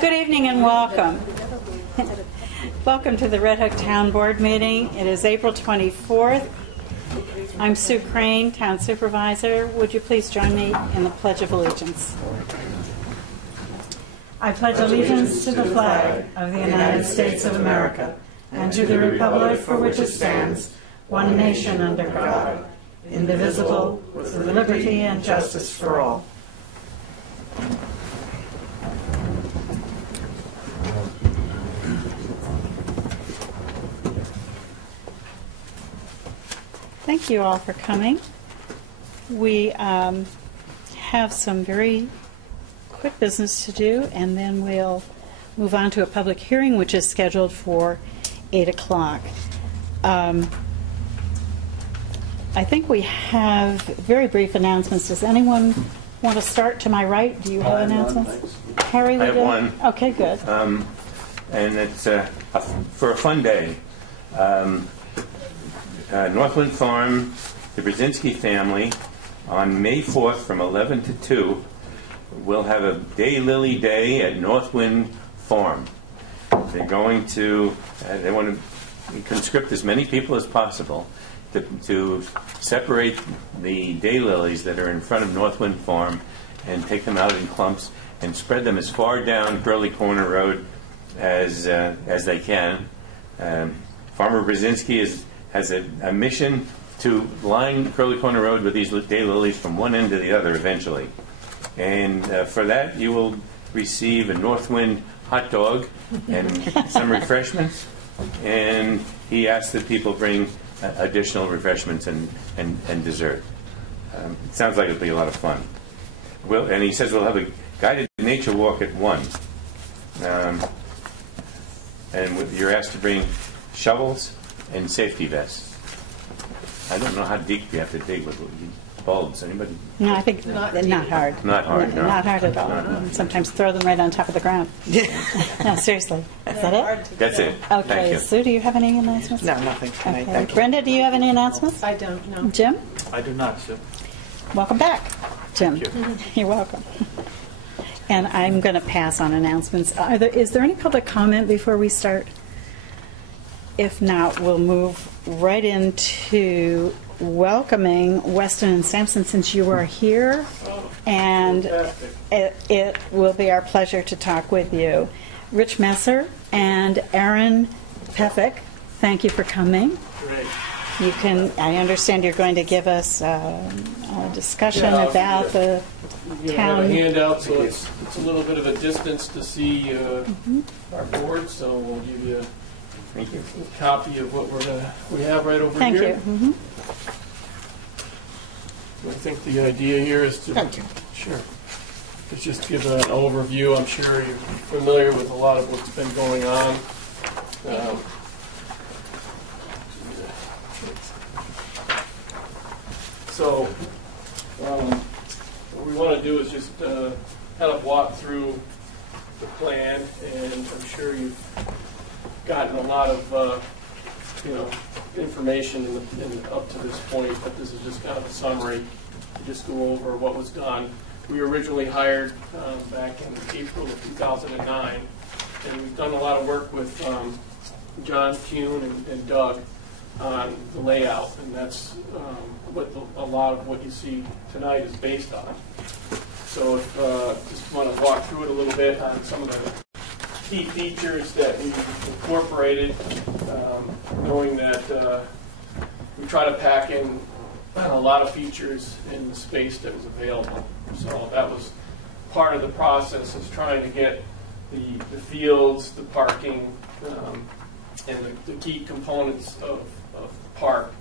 Good evening and welcome. Welcome to the Red Hook Town Board meeting. It is April 24th. I'm Sue Crane, Town Supervisor. Would you please join me in the Pledge of Allegiance? I pledge allegiance to the flag of the United States of America and to the republic for which it stands, one nation under God, indivisible, with liberty and justice for all. Thank you all for coming. We have some very quick business to do, and then we'll move on to a public hearing, which is scheduled for 8 o'clock. I think we have very brief announcements. Does anyone want to start to my right? Do you have announcements? Harry, I have one. Okay, good. And it's for a fun day. Northland Farm, the Brzezinski family, on May 4th from 11 to 2, will have a Daylily Day at Northwind Farm. They're going to, they want to conscript as many people as possible to separate the daylilies that are in front of Northwind Farm and take them out in clumps and spread them as far down Curly Corner Road as they can. Farmer Brzezinski has a mission to line Curly Corner Road with these daylilies from one end to the other eventually. And for that, you will receive a Northwind hot dog and some refreshments. And he asked that people bring additional refreshments and dessert. It sounds like it'll be a lot of fun. And he says we'll have a guided nature walk at 1. And you're asked to bring shovels and safety vests. I don't know how deep you have to dig with bulbs. Anybody? No, I think not hard. Not hard, no. Not hard at all. Sometimes throw them right on top of the ground. No, seriously. Is that it? That's it. Okay. Thank you. Sue, do you have any announcements? No, nothing tonight. Okay. Thank you. Brenda, do you have any announcements? I don't know. Jim? I do not, Sue. Welcome back, Jim. Thank You're welcome. And I'm going to pass on announcements. Is there any public comment before we start? If not, we'll move right into welcoming Weston and Sampson, since you are here. And it will be our pleasure to talk with you. Rich Messer and Aaron Peffick, thank you for coming. Great. You can, I understand you're going to give us a discussion about the You town. have a handout, so it's a little bit of a distance to see our board, so we'll give you Thank you. a copy of what we have right over Thank here. you. Mm-hmm. I think the idea here is to sure. Let's just give an overview. I'm sure you're familiar with a lot of what's been going on. So what we want to do is just kind of walk through the plan, and I'm sure you've gotten a lot of information up to this point, but this is just kind of a summary to just go over what was done. We were originally hired back in April of 2009, and we've done a lot of work with John Kuhn and Doug on the layout, and that's what a lot of what you see tonight is based on. So if just want to walk through it a little bit on some of the key features that we've incorporated, knowing that we try to pack in a lot of features in the space that was available. So that was part of the process, is trying to get the fields, the parking, and the key components of the park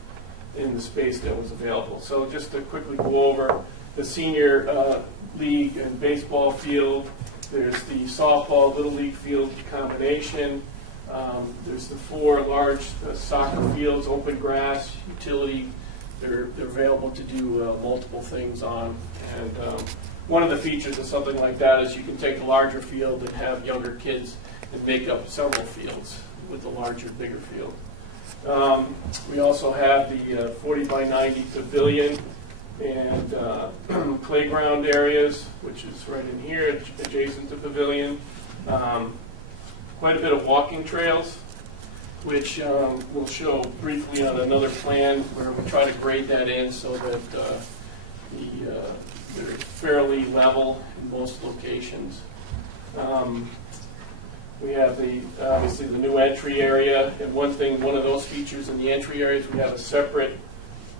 in the space that was available. So just to quickly go over the senior league and baseball field. There's the softball Little League field combination. There's the 4 large soccer fields, open grass, utility. They're available to do multiple things on. And one of the features of something like that is you can take a larger field and have younger kids and make up several fields with a larger, bigger field. We also have the 40 by 90 pavilion and playground areas, which is right in here, adjacent to pavilion. Quite a bit of walking trails, which we'll show briefly on another plan where we try to grade that in so that they're fairly level in most locations. We have obviously the new entry area, and one of those features in the entry area is we have a separate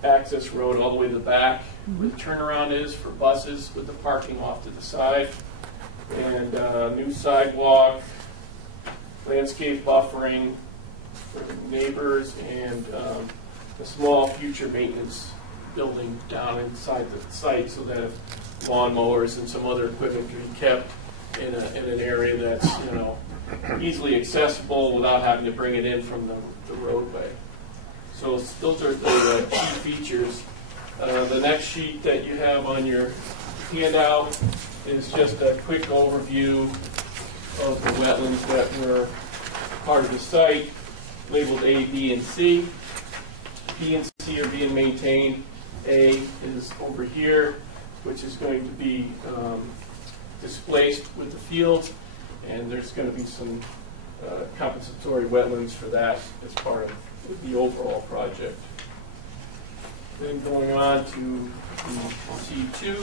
access road all the way to the back where the turnaround is for buses with the parking off to the side, and new sidewalk, landscape buffering for neighbors, and a small future maintenance building down inside the site so that lawnmowers and some other equipment can be kept in an area that's easily accessible without having to bring it in from the roadway. So those are the key features. The next sheet that you have on your handout is just a quick overview of the wetlands that were part of the site, labeled A, B, and C. B and C are being maintained. A is over here, which is going to be displaced with the fields, and there's going to be some compensatory wetlands for that as part of the overall project. Then going on to the C2,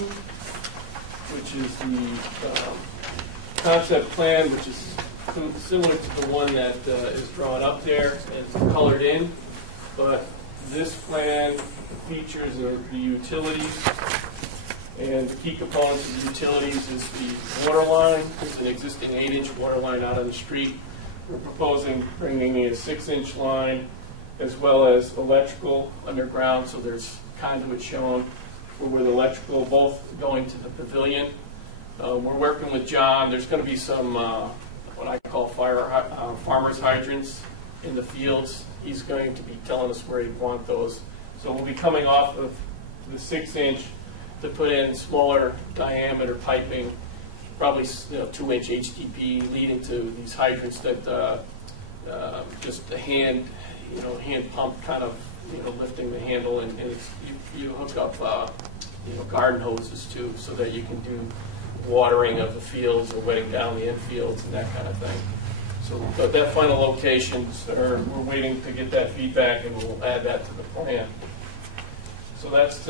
which is the concept plan, which is similar to the one that is drawn up there and colored in, but this plan features the utilities, and the key components of the utilities is the water line. There's an existing 8-inch water line out on the street. We're proposing bringing in a 6-inch line as well as electrical underground, so there's conduit shown with electrical both going to the pavilion. We're working with John. There's going to be some what I call farmers hydrants in the fields. He's going to be telling us where he'd want those. So we'll be coming off of the 6-inch to put in smaller diameter piping, probably 2-inch HDP leading to these hydrants that just the hand pump kind of lifting the handle, and you hook up garden hoses too, so that you can do watering of the fields or wetting down the infields and that kind of thing. So, but that final locations we're waiting to get that feedback, and we'll add that to the plan. So that's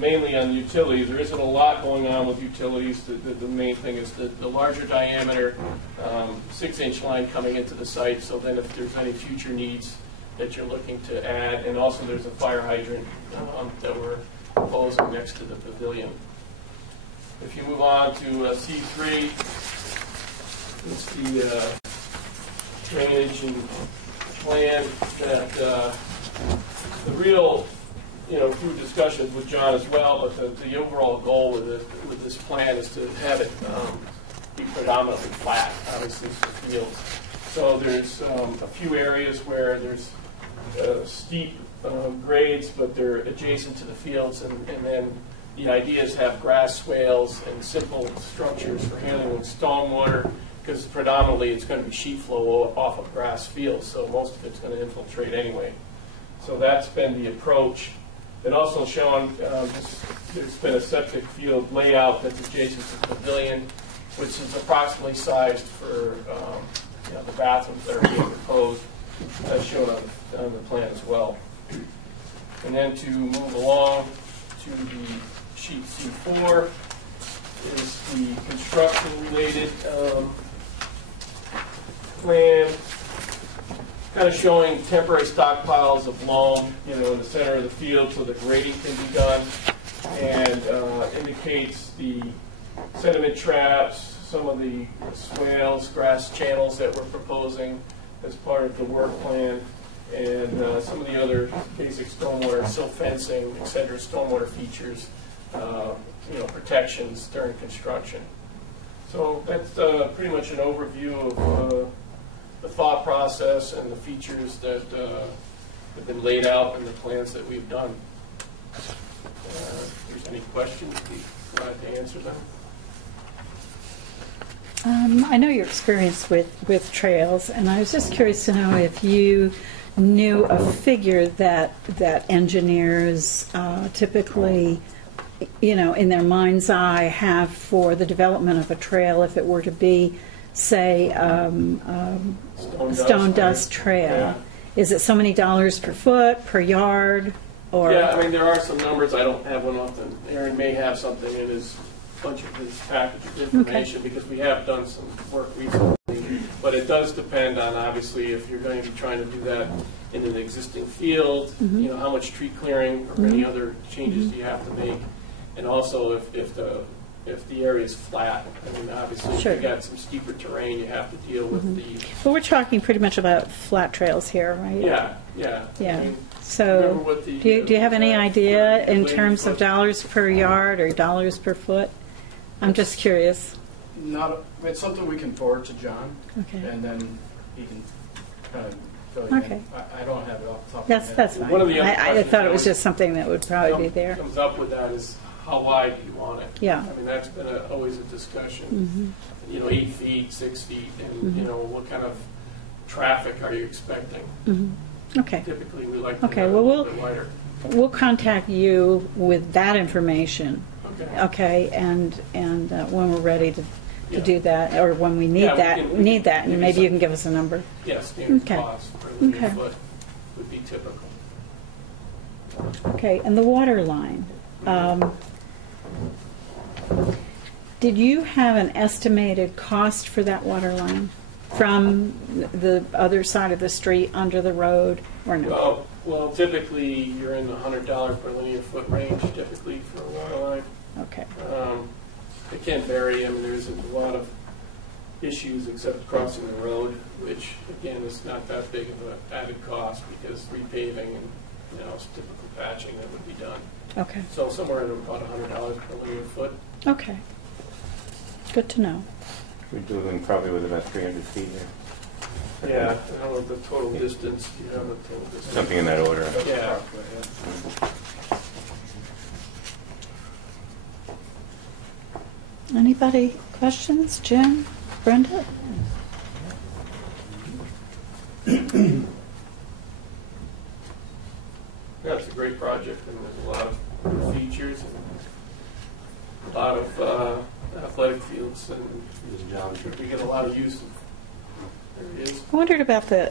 mainly on utilities. There isn't a lot going on with utilities. The main thing is the larger diameter 6-inch line coming into the site, so then if there's any future needs that you're looking to add, and also there's a fire hydrant that we're proposing next to the pavilion. If you move on to C3, it's the drainage and plan that the real, through discussions with John as well, but the overall goal with this plan is to have it be predominantly flat, obviously for fields. So there's a few areas where there's steep grades, but they're adjacent to the fields, and then the idea is to have grass swales and simple structures for handling stormwater, because predominantly it's going to be sheet flow off of grass fields, so most of it's going to infiltrate anyway. So that's been the approach. And also shown, there's been a septic field layout that's adjacent to the pavilion, which is approximately sized for the bathrooms that are being proposed. That's shown on the plan as well. And then to move along to the sheet C4 is the construction-related plan, kind of showing temporary stockpiles of loam, in the center of the field so the grading can be done, and indicates the sediment traps, some of the swales, grass channels that we're proposing as part of the work plan, and some of the other basic stormwater, silt fencing, et cetera, stormwater features, protections during construction. So that's pretty much an overview of the thought process and the features that have been laid out in the plans that we've done. If there's any questions, we'd be glad to answer them. I know you're experienced with trails, and I was just curious to know if you knew a figure that engineers typically, in their mind's eye have for the development of a trail if it were to be say, stone dust trail? Yeah. Is it so many dollars per foot, per yard, or? Yeah, I mean, there are some numbers, I don't have one off them. Aaron may have something in his bunch of his package of information, because we have done some work recently. But it does depend on, obviously, if you're going to be trying to do that in an existing field, you know, how much tree clearing or any other changes do you have to make? And also if the area is flat. I mean, obviously, Sure. if you've got some steeper terrain, you have to deal with the, But we're talking pretty much about flat trails here, right? yeah. Yeah. I mean, So, remember what the- do you have any idea in Lady terms of foot. dollars per yard or dollars per foot? I'm just curious. It's something we can forward to John, Okay. and then he can kind of fill you Okay. in. I don't have it off the top of my head. That's fine. One of the other I questions thought it that was just something that would probably be there. comes up with that is, how wide do you want it? Yeah. I mean, that's been always a discussion. You know, 8 feet, 6 feet, and, you know, what kind of traffic are you expecting? Okay. Typically, we like to Okay, have it a well, little bit wider. We'll contact you with that information, Okay. okay? And when we're ready to Yeah. do that, or when we need Yeah, we that, can- we need can that, give and you maybe you some- can give us a number. Yeah, standard Okay. cost per linear Okay. foot would be typical. Okay, and the water line. Did you have an estimated cost for that water line from the other side of the street under the road, or no? Well, typically, you're in the $100 per linear foot range, typically, for a water line. Okay, It can vary. I mean, there isn't a lot of issues except crossing the road, which, again, is not that big of an added cost, because repaving and, you know, it's typical patching that would be done. okay, So somewhere at about $100 per linear foot. okay. Good to know. We're doing probably with about 300 feet there. Yeah, I don't know the total distance. Do you have the total distance? Something in that order. Yeah. Anybody questions? Jim? Brenda? Yeah, it's a great project, and there's a lot of features and a lot of athletic fields, and we get a lot of use. There it is. I wondered about the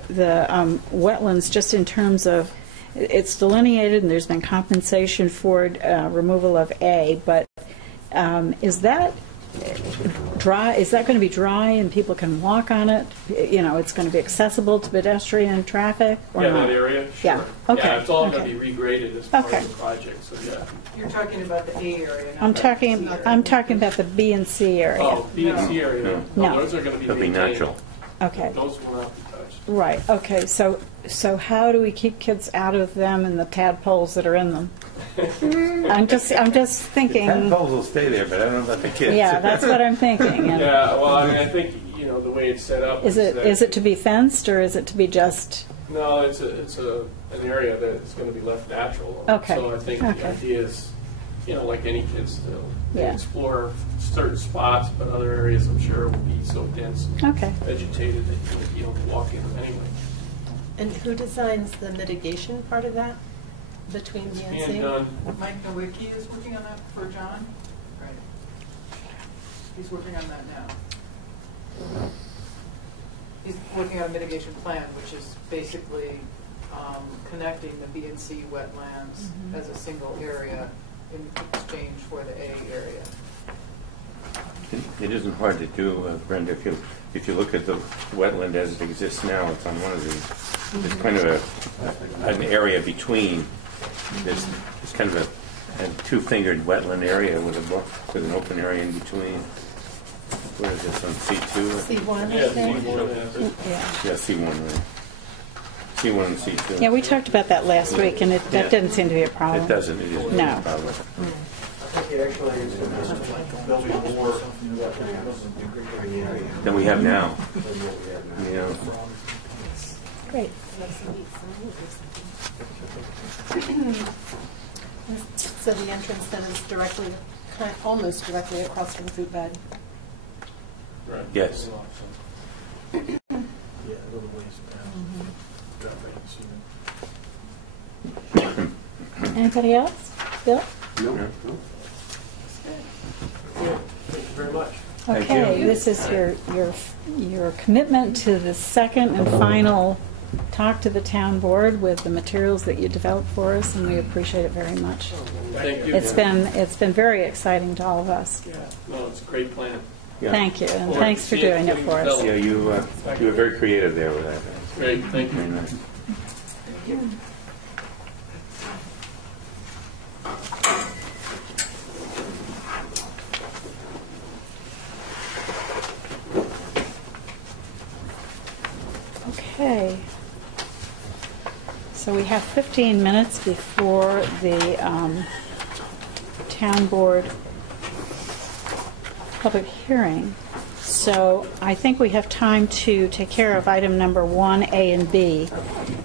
wetlands, just in terms of, it's delineated and there's been compensation for removal of A, but is that dry? Is that going to be dry and people can walk on it? You know, it's going to be accessible to pedestrian traffic or Yeah, not? that area? Sure. Yeah, okay, Yeah, it's all going okay. to be regraded as part Okay. of the project, so yeah. You're talking about the A area. not I'm the talking C area. about the B and C area. Oh, B and C area, No. No. those are going to be They'll be maintained. natural. Okay, Those will not be touched. right, okay, so how do we keep kids out of them and the tadpoles that are in them? I'm just thinking, Tadpoles will stay there, but I don't know about the kids. yeah, that's what I'm thinking. And Yeah, well, I mean, I think, you know, the way it's set up. is that- it to be fenced, or is it to be just, No, it's an area that's going to be left natural. Okay. So I think Okay. the idea is, you know, like any kids, they'll Yeah. explore certain spots, but other areas I'm sure will be so dense and okay. vegetated that you don't walk in them anyway. And who designs the mitigation part of that between B and C? And done. Mike Nowicki is working on that for John? Right. He's working on that now. He's working on a mitigation plan, which is basically connecting the B and C wetlands as a single area in exchange for the A area. It isn't hard to do, Brenda. If you look at the wetland as it exists now, it's on one of these. There's kind of an area between. There's kind of a two-fingered wetland area with an open area in between. What is this on C2? C1, Yeah, I think? Yeah. Yeah, C1, right? C1 and C2. Yeah, we talked about that last week, and that didn't seem to be a problem. It doesn't. It isn't No. a problem. Than we have now. You know. Great. So the entrance then is directly, almost directly across from the food bed. Right. Yes. Anybody else? Bill? No. Thank you very much. Thank Okay, you. this is your commitment to the second and final talk to the town board with the materials that you developed for us, and we appreciate it very much. Thank you. It's been very exciting to all of us. Yeah, no, it's a great plan. Yeah. Thank you, and Forward thanks to for see it doing it getting for us. developed. Yeah, you were very creative there with that. Great, thank Very you. nice. Okay. So we have 15 minutes before the town board public hearing. So I think we have time to take care of item number 1A and B.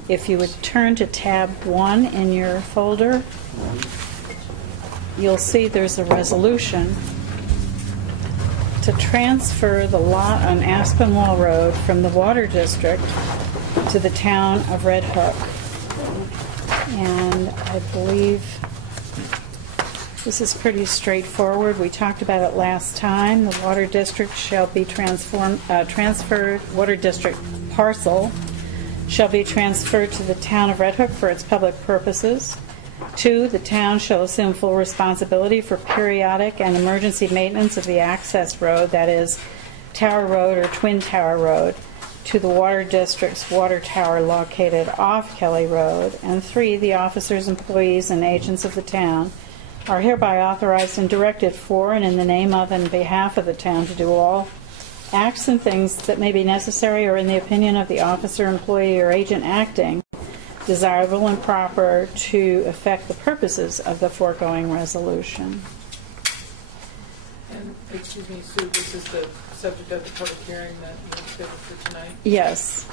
If you would turn to tab 1 in your folder, you'll see there's a resolution to transfer the lot on Aspinwall Road from the Water District to the town of Red Hook. And I believe this is pretty straightforward. We talked about it last time. The Water District shall be transferred, Water District parcel shall be transferred to the town of Red Hook for its public purposes. 2, the town shall assume full responsibility for periodic and emergency maintenance of the access road, that is, Tower Road or Twin Tower Road, to the Water District's water tower located off Kelly Road. And 3, the officers, employees, and agents of the town are hereby authorized and directed for and in the name of and behalf of the town to do all acts and things that may be necessary or in the opinion of the officer, employee, or agent acting desirable and proper to effect the purposes of the foregoing resolution. And, excuse me, Sue, this is the subject of the public hearing that you scheduled for tonight? Yes,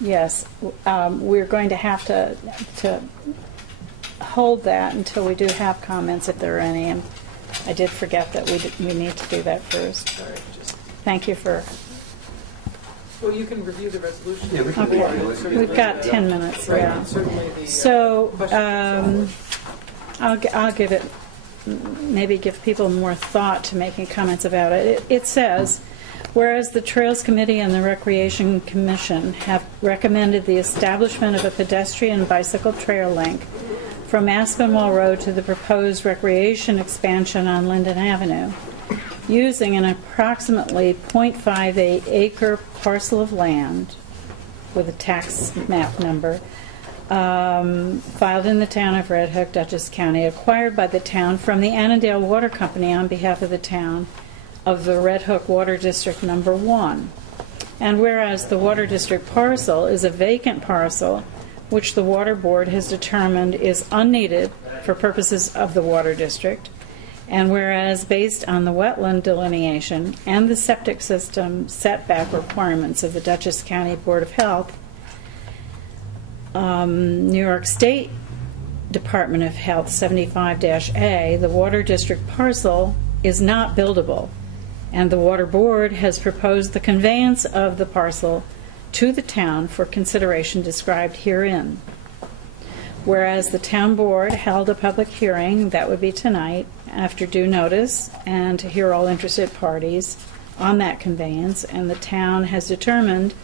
yes. We're going to have to hold that until we do have comments, if there are any. And I did forget that we need to do that first. Sorry, just, Thank you for, well, you can review the resolution. Yeah, we can okay. review it. We've got 10 minutes, Right, yeah. and certainly the. So, questions and so I'll give it, maybe give people more thought to making comments about it. It says, whereas the Trails Committee and the Recreation Commission have recommended the establishment of a pedestrian bicycle trail link from Aspinwall Road to the proposed recreation expansion on Linden Avenue, using an approximately .58 acre parcel of land with a tax map number, filed in the town of Red Hook, Dutchess County, acquired by the town from the Annandale Water Company on behalf of the town of the Red Hook Water District Number 1. And whereas the Water District parcel is a vacant parcel, which the Water Board has determined is unneeded for purposes of the Water District, and whereas based on the wetland delineation and the septic system setback requirements of the Dutchess County Board of Health, New York State Department of Health 75-A, the Water District parcel is not buildable, and the Water Board has proposed the conveyance of the parcel to the town for consideration described herein. Whereas the town board held a public hearing, that would be tonight, after due notice, and to hear all interested parties on that conveyance, and the town has determined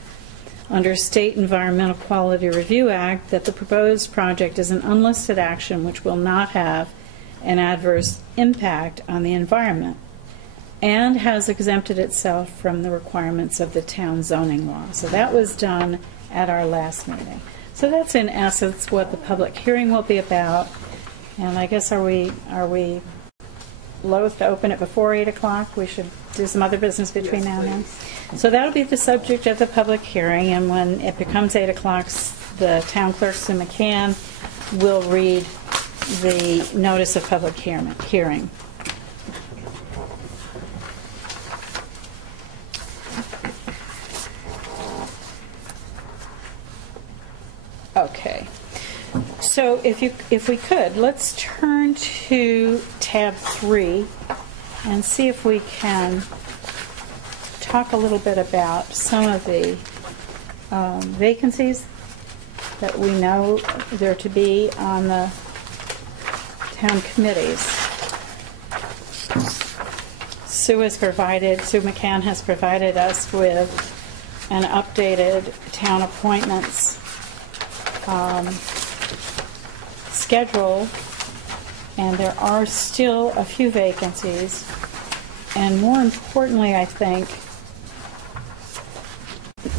under State Environmental Quality Review Act that the proposed project is an unlisted action which will not have an adverse impact on the environment, and has exempted itself from the requirements of the town zoning law. So that was done at our last meeting. So that's in essence what the public hearing will be about. And I guess are we loath to open it before 8 o'clock? We should do some other business between now and then. So that'll be the subject of the public hearing, and when it becomes 8 o'clock, the town clerk, Sue McCann, will read the notice of public hearing. Okay. So if we could, let's turn to tab 3 and see if we can talk a little bit about some of the vacancies that we know there to be on the town committees. Sue McCann has provided us with an updated town appointments schedule, and there are still a few vacancies. And more importantly, I think,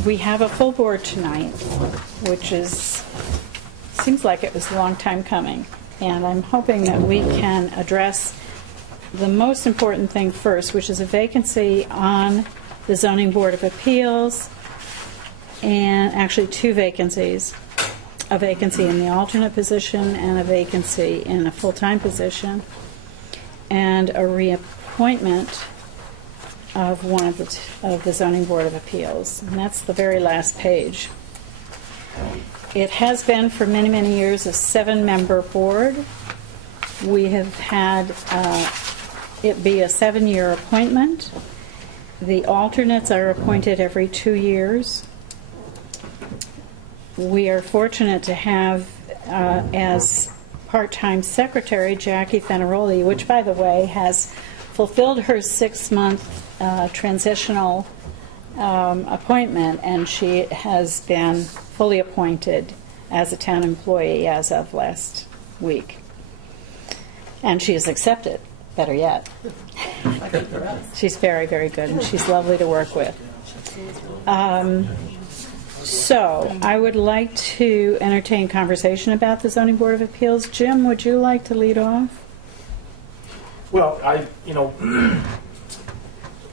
we have a full board tonight, which seems like it was a long time coming. And I'm hoping that we can address the most important thing first, which is a vacancy on the Zoning Board of Appeals, and actually two vacancies, a vacancy in the alternate position and a vacancy in a full-time position, and a reappointment of one of the Zoning Board of Appeals. And that's the very last page. It has been for many, many years a 7-member board. We have had it be a 7-year appointment. The alternates are appointed every 2 years. We are fortunate to have as part-time secretary Jackie Fenaroli, which, by the way, has fulfilled her 6-month transitional appointment, and she has been fully appointed as a town employee as of last week. And she has accepted, better yet. She's very, very good, and she's lovely to work with. So I would like to entertain conversation about the Zoning Board of Appeals. Jim, would you like to lead off? Well,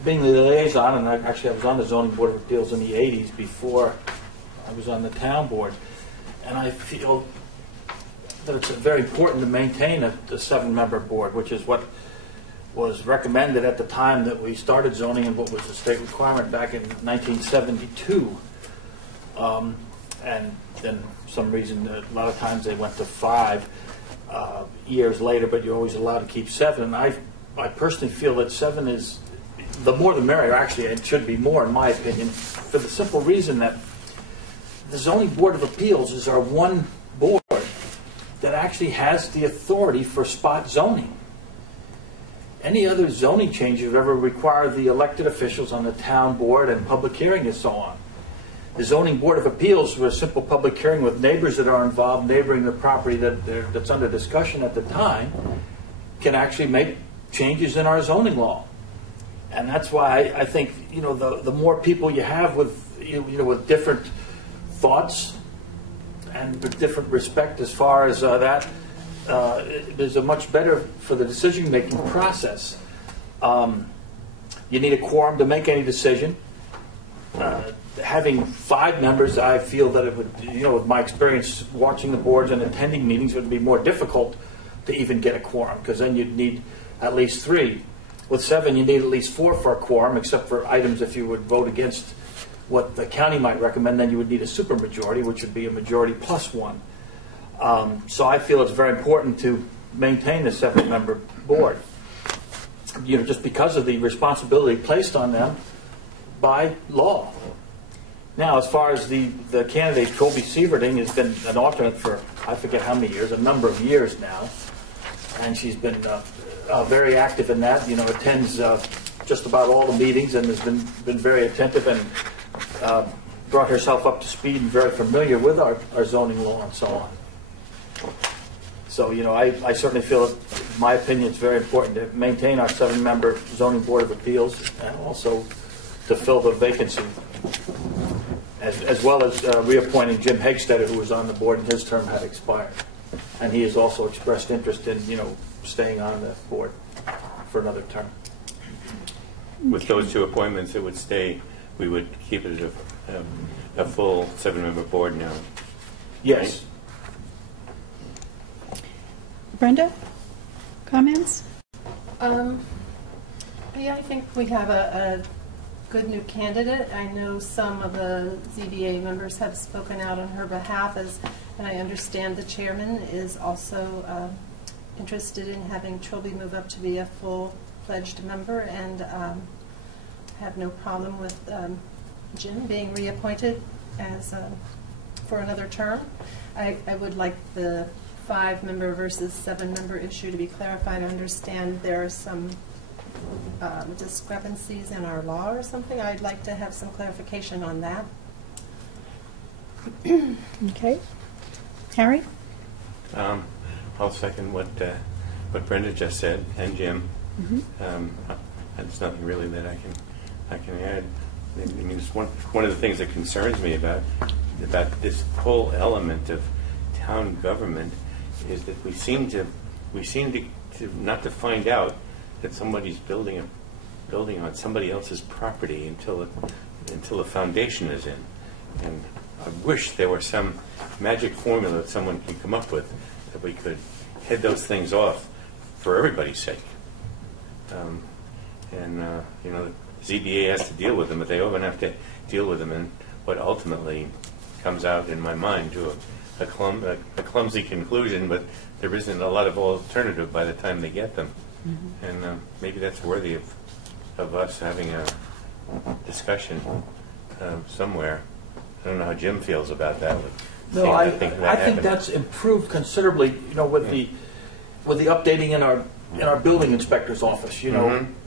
being the liaison, and I was on the Zoning Board of Appeals in the 80s before I was on the town board, and I feel that it's very important to maintain a 7-member board, which is what was recommended at the time that we started zoning and what was a state requirement back in 1972. And then for some reason, a lot of times they went to 5 years later, but you're always allowed to keep 7. And I personally feel that 7 is, the more the merrier. Actually, it should be more, in my opinion, for the simple reason that the Zoning Board of Appeals is our one board that actually has the authority for spot zoning. Any other zoning changes would ever require the elected officials on the town board and public hearing and so on. The Zoning Board of Appeals, with a simple public hearing with neighbors that are involved, neighboring the property that's under discussion at the time, can actually make changes in our zoning law. And that's why I think, the more people you have with with different thoughts and with different respect as far as that, there's a much better for the decision-making process. You need a quorum to make any decision. Having 5 members, I feel that it would, with my experience watching the boards and attending meetings, it would be more difficult to even get a quorum, because then you'd need at least 3. With 7, you need at least 4 for a quorum, except for items if you would vote against what the county might recommend, then you would need a supermajority, which would be a majority plus 1. So I feel it's very important to maintain the 7-member board, just because of the responsibility placed on them by law. Now, as far as the candidate, Colby Sieverding, has been an alternate for, I forget how many years, a number of years now, and she's been very active in that, attends just about all the meetings and has been very attentive and brought herself up to speed and very familiar with our zoning law and so on. So, I certainly feel, in my opinion, it's very important to maintain our 7-member Zoning Board of Appeals and also to fill the vacancy, as well as reappointing Jim Hegstetter, who was on the board and his term had expired. And he has also expressed interest in, staying on the board for another term. With those 2 appointments, it would stay, we would keep it a full 7-member board now. Yes. Right? Brenda, comments? Yeah, I think we have a good new candidate. I know some of the ZBA members have spoken out on her behalf, and I understand the chairman is also interested in having Trilby move up to be a full-fledged member, and have no problem with Jim being reappointed as for another term. I would like the 5-member versus 7-member issue to be clarified. I understand there are some discrepancies in our law or something. I'd like to have some clarification on that. Okay. Harry? I'll second what Brenda just said, and Jim. There's nothing really that I can add. I mean, it's one of the things that concerns me about this whole element of town government is that we seem to not to find out that somebody's building on somebody else's property until the foundation is in. And I wish there were some magic formula that someone can come up with that we could head those things off for everybody's sake. The ZBA has to deal with them, but they often have to deal with them in what ultimately comes out, in my mind, to a clumsy conclusion, but there isn't a lot of alternative by the time they get them. And maybe that's worthy of us having a discussion somewhere. I don't know how Jim feels about that. No, I think that's improved considerably. With the updating in our building inspector's office.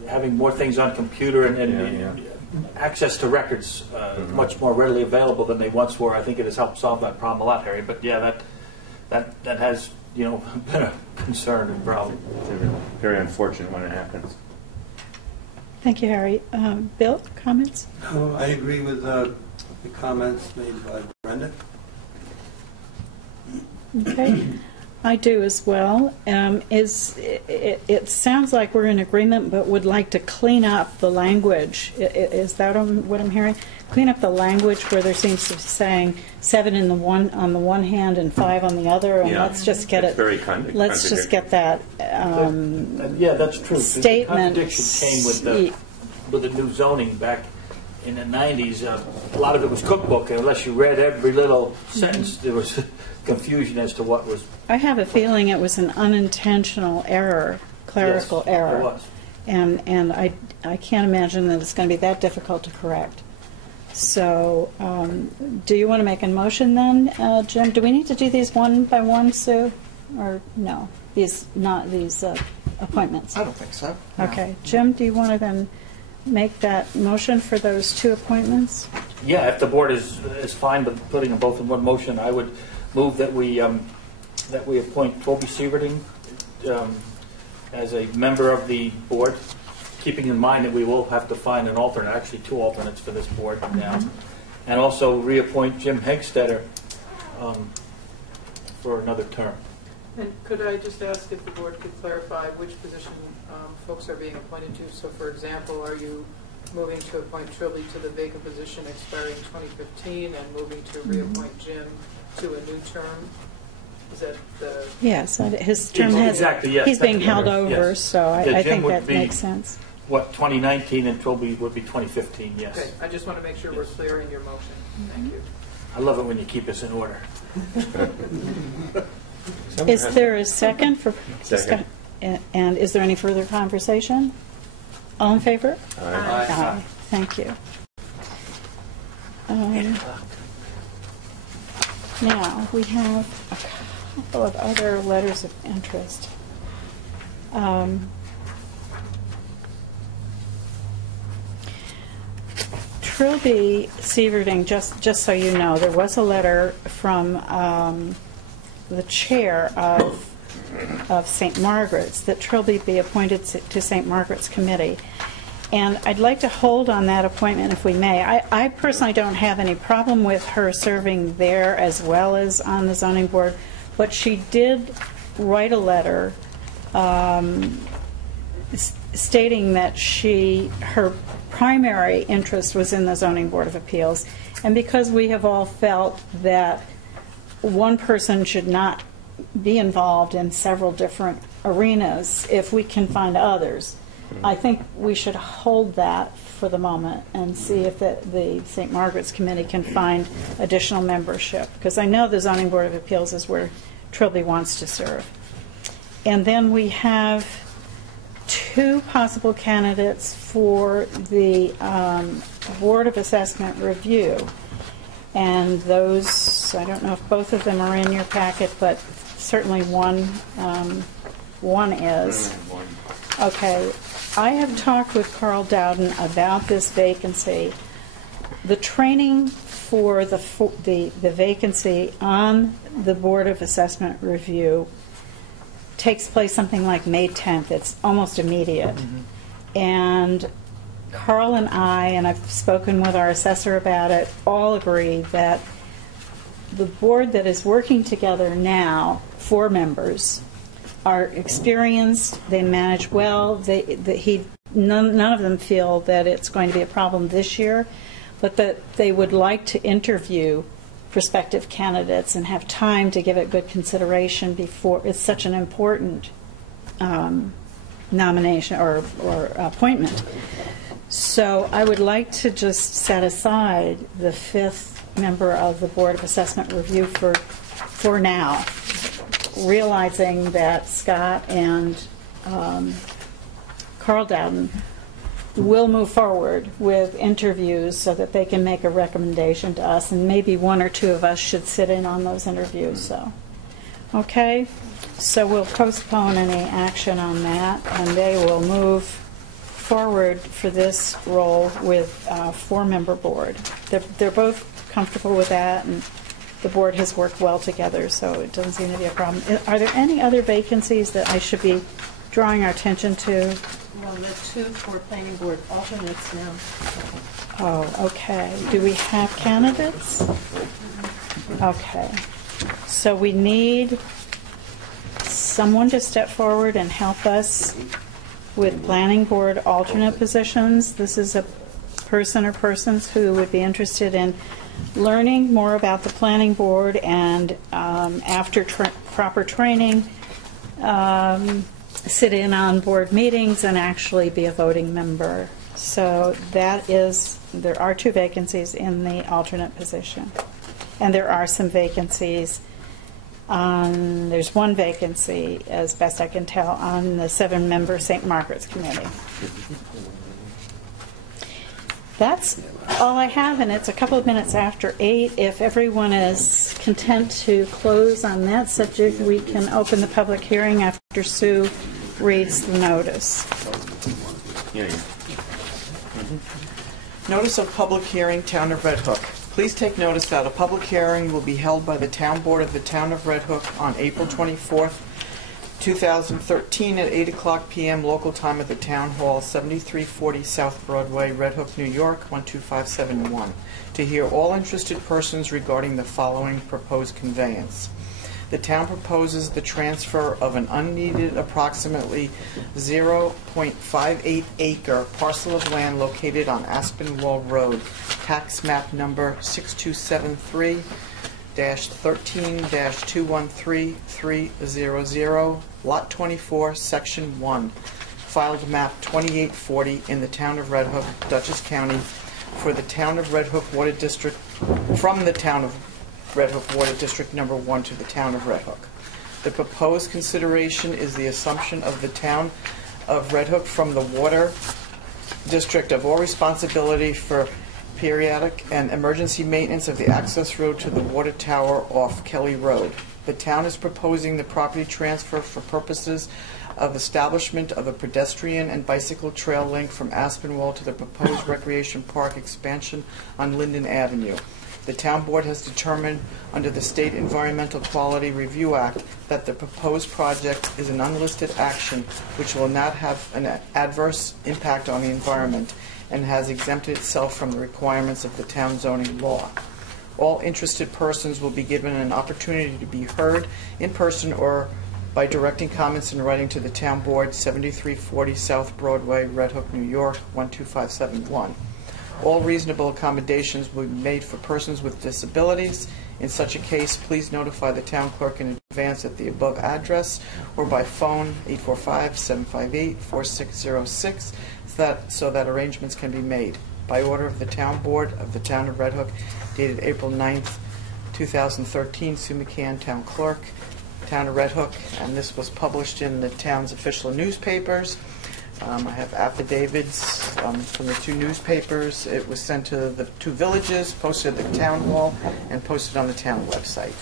Having more things on computer and access to records much more readily available than they once were. I think it has helped solve that problem a lot, Harry. But yeah, that has been a concern and problem. It's very unfortunate when it happens. Thank you, Harry. Bill, comments? I agree with the comments made by Brenda. Okay. I do as well. It sounds like we're in agreement, but would like to clean up the language. Is that what I'm hearing? Clean up the language where there seems to be saying 7 on the one hand and 5 on the other, and let's just get it. Let's just get that. Yeah, that's true. Statement. The contradiction came with the new zoning back in the 90s. A lot of it was cookbook, and unless you read every little sentence, there was confusion as to what was. I have a feeling it was an unintentional error, clerical error. It was. And I can't imagine that it's going to be that difficult to correct. So, do you want to make a motion then, Jim? Do we need to do these one by one, Sue, or no? These appointments. I don't think so. No. Okay, Jim, do you want to then make that motion for those 2 appointments? Yeah, if the board is fine with putting them both in one motion, I would move that we appoint Toby Sieverding as a member of the board, keeping in mind that we will have to find an alternate, actually 2 alternates for this board now, and also reappoint Jim Hegstetter for another term. And could I just ask if the board could clarify which position folks are being appointed to? So, for example, are you moving to appoint Trilby to the vacant position expiring 2015 and moving to reappoint Jim to a new term? Is that the... Yes, his term has... Exactly, yes. He's being held over, yes. so I think that makes sense. What, 2019, and Trilby would be 2015, yes. Okay, I just want to make sure we're clear in your motion. Thank you. I love it when you keep us in order. Is there a second for... Second. And is there any further conversation? All in favor? Aye. Aye. Thank you. Now, we have a couple of other letters of interest. Trilby Sieverding, just so you know, there was a letter from the chair of St. Margaret's that Trilby be appointed to St. Margaret's committee. And I'd like to hold on that appointment if we may. I personally don't have any problem with her serving there as well as on the zoning board, but she did write a letter stating that her primary interest was in the Zoning Board of Appeals. And because we have all felt that one person should not be involved in several different arenas if we can find others, I think we should hold that for the moment and see if the St. Margaret's Committee can find additional membership, because I know the Zoning Board of Appeals is where Trilby wants to serve. And then we have 2 possible candidates for the Board of Assessment Review. And those, I don't know if both of them are in your packet, but certainly one is. Okay. I have talked with Carl Dowden about this vacancy. The training for the vacancy on the Board of Assessment Review takes place something like May 10th. It's almost immediate. And Carl and I, and I've spoken with our assessor about it, all agree that the board that is working together now, 4 members, are experienced, they manage well, none of them feel that it's going to be a problem this year, but that they would like to interview prospective candidates and have time to give it good consideration before it's such an important nomination or appointment. So I would like to just set aside the 5th member of the Board of Assessment Review for now, realizing that Scott and Carl Dowden will move forward with interviews so that they can make a recommendation to us, and maybe 1 or 2 of us should sit in on those interviews. So, okay, so we'll postpone any action on that, and they will move forward for this role with a 4-member board. They're both comfortable with that, and the board has worked well together, so it doesn't seem to be a problem. Are there any other vacancies that I should be drawing our attention to? Well, the 2 for planning board alternates now. Oh, okay. Do we have candidates? Okay. So we need someone to step forward and help us with planning board alternate positions. This is a person or persons who would be interested in learning more about the planning board and after proper training, sit in on board meetings and actually be a voting member. So there are 2 vacancies in the alternate position. And there are some vacancies there's 1 vacancy, as best I can tell, on the 7-member St. Margaret's Committee. That's all I have, and it's a couple of minutes after 8. If everyone is content to close on that subject, we can open the public hearing after Sue reads the notice. Notice of public hearing, Town of Red Hook. Please take notice that a public hearing will be held by the Town Board of the Town of Red Hook on April 24th, 2013 at 8:00 p.m. local time at the Town Hall, 7340 South Broadway, Red Hook, New York, 12571, to hear all interested persons regarding the following proposed conveyance. The town proposes the transfer of an unneeded approximately 0.58 acre parcel of land located on Aspinwall Road, tax map number 6273-13-213300, lot 24, section 1, filed map 2840 in the town of Red Hook, Dutchess County, for the town of Red Hook Water District, from the town of Red Hook Water District Number 1 to the town of Red Hook. The proposed consideration is the assumption of the town of Red Hook from the Water District of all responsibility for periodic and emergency maintenance of the access road to the water tower off Kelly Road. The town is proposing the property transfer for purposes of establishment of a pedestrian and bicycle trail link from Aspinwall to the proposed recreation park expansion on Linden Avenue. The town board has determined under the State Environmental Quality Review Act that the proposed project is an unlisted action which will not have an adverse impact on the environment and has exempted itself from the requirements of the town zoning law. All interested persons will be given an opportunity to be heard in person or by directing comments in writing to the town board, 7340 South Broadway, Red Hook, New York, 12571. All reasonable accommodations will be made for persons with disabilities. In such a case, please notify the town clerk in advance at the above address or by phone 845-758-4606 so that arrangements can be made. By order of the town board of the town of Red Hook, dated April 9th, 2013, Sue McCann, town clerk, town of Red Hook, and this was published in the town's official newspapers. I have affidavits from the 2 newspapers. It was sent to the 2 villages, posted at the town hall, and posted on the town website.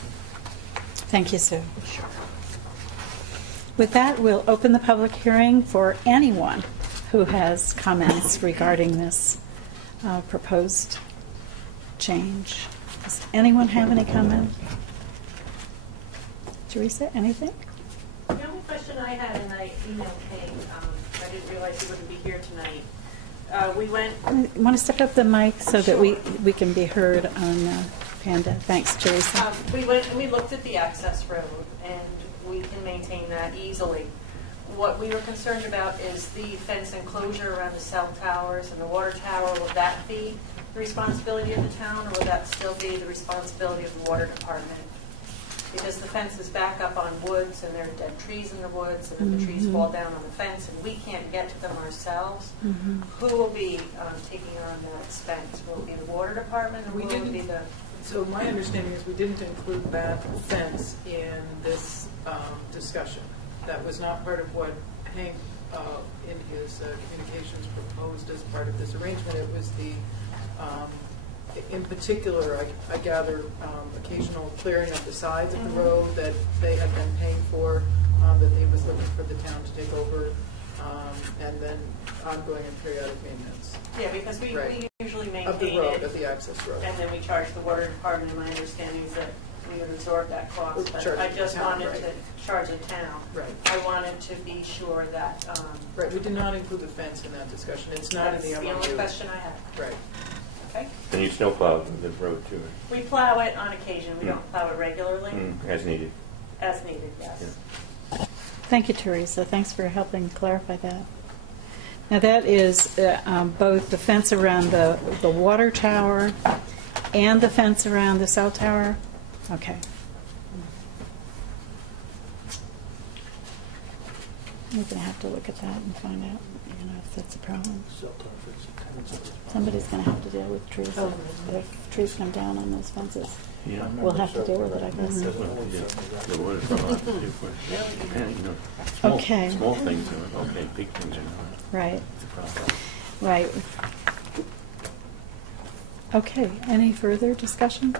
Thank you, Sue. With that, we'll open the public hearing for anyone who has comments regarding this proposed change. Does anyone have any comment? Teresa, anything? The only question I had, and I emailed Hank, I didn't realize he wouldn't be here tonight. We went. You want to step up the mic so that we can be heard on Panda? Thanks, Teresa. We went and we looked at the access road, and we can maintain that easily. What we were concerned about is the fence enclosure around the cell towers and the water tower. Will that be the responsibility of the town, or will that still be the responsibility of the water department? Because the fence is back up on woods, and there are dead trees in the woods, and then the trees fall down on the fence, and we can't get to them ourselves. Who will be taking on that expense? Will it be the water department, or will it be the... So my understanding is we didn't include that fence in this discussion. That was not part of what Hank, in his communications, proposed as part of this arrangement. It was the, in particular, I gather, occasional clearing of the sides of the road that they had been paying for, that he was looking for the town to take over, and then ongoing and periodic maintenance. Yeah, because we usually maintain of the road, it, of the access road. and then we charge the water department, and my understanding is that we would absorb that cost. But Charge I the just town, wanted right. to charge the town. Right. I wanted to be sure that... Right, we did not include the fence in that discussion. It's not in that's the MOU. the only question I had. Right. Okay? And you snowplow the road too, We plow it on occasion. We don't plow it regularly. as needed. As needed, yes. Yeah. Thank you, Teresa. Thanks for helping clarify that. Now that is both the fence around the water tower and the fence around the cell tower? Okay. We're going to have to look at that and find out, if that's a problem. Somebody's going to have to deal with trees. If trees come down on those fences, Yeah. we'll have to deal with it, I guess. The water from Okay. Small things are okay, big things are not. Right, It's a problem. right. Okay, any further discussion?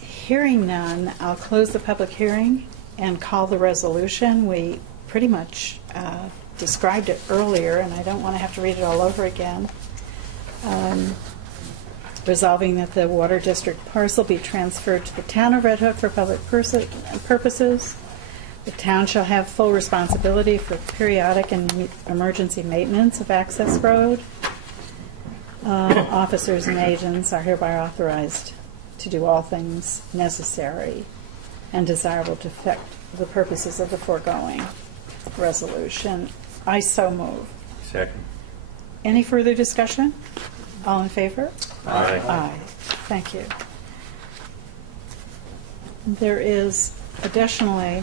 Hearing none, I'll close the public hearing and call the resolution. We pretty much described it earlier, and I don't want to have to read it all over again. Resolving that the Water District parcel be transferred to the town of Red Hook for public purposes. The town shall have full responsibility for periodic and emergency maintenance of access road. Officers and agents are hereby authorized to do all things necessary and desirable to effect the purposes of the foregoing resolution. I so move. Second. Any further discussion? All in favor? Aye. Aye. Thank you. There is additionally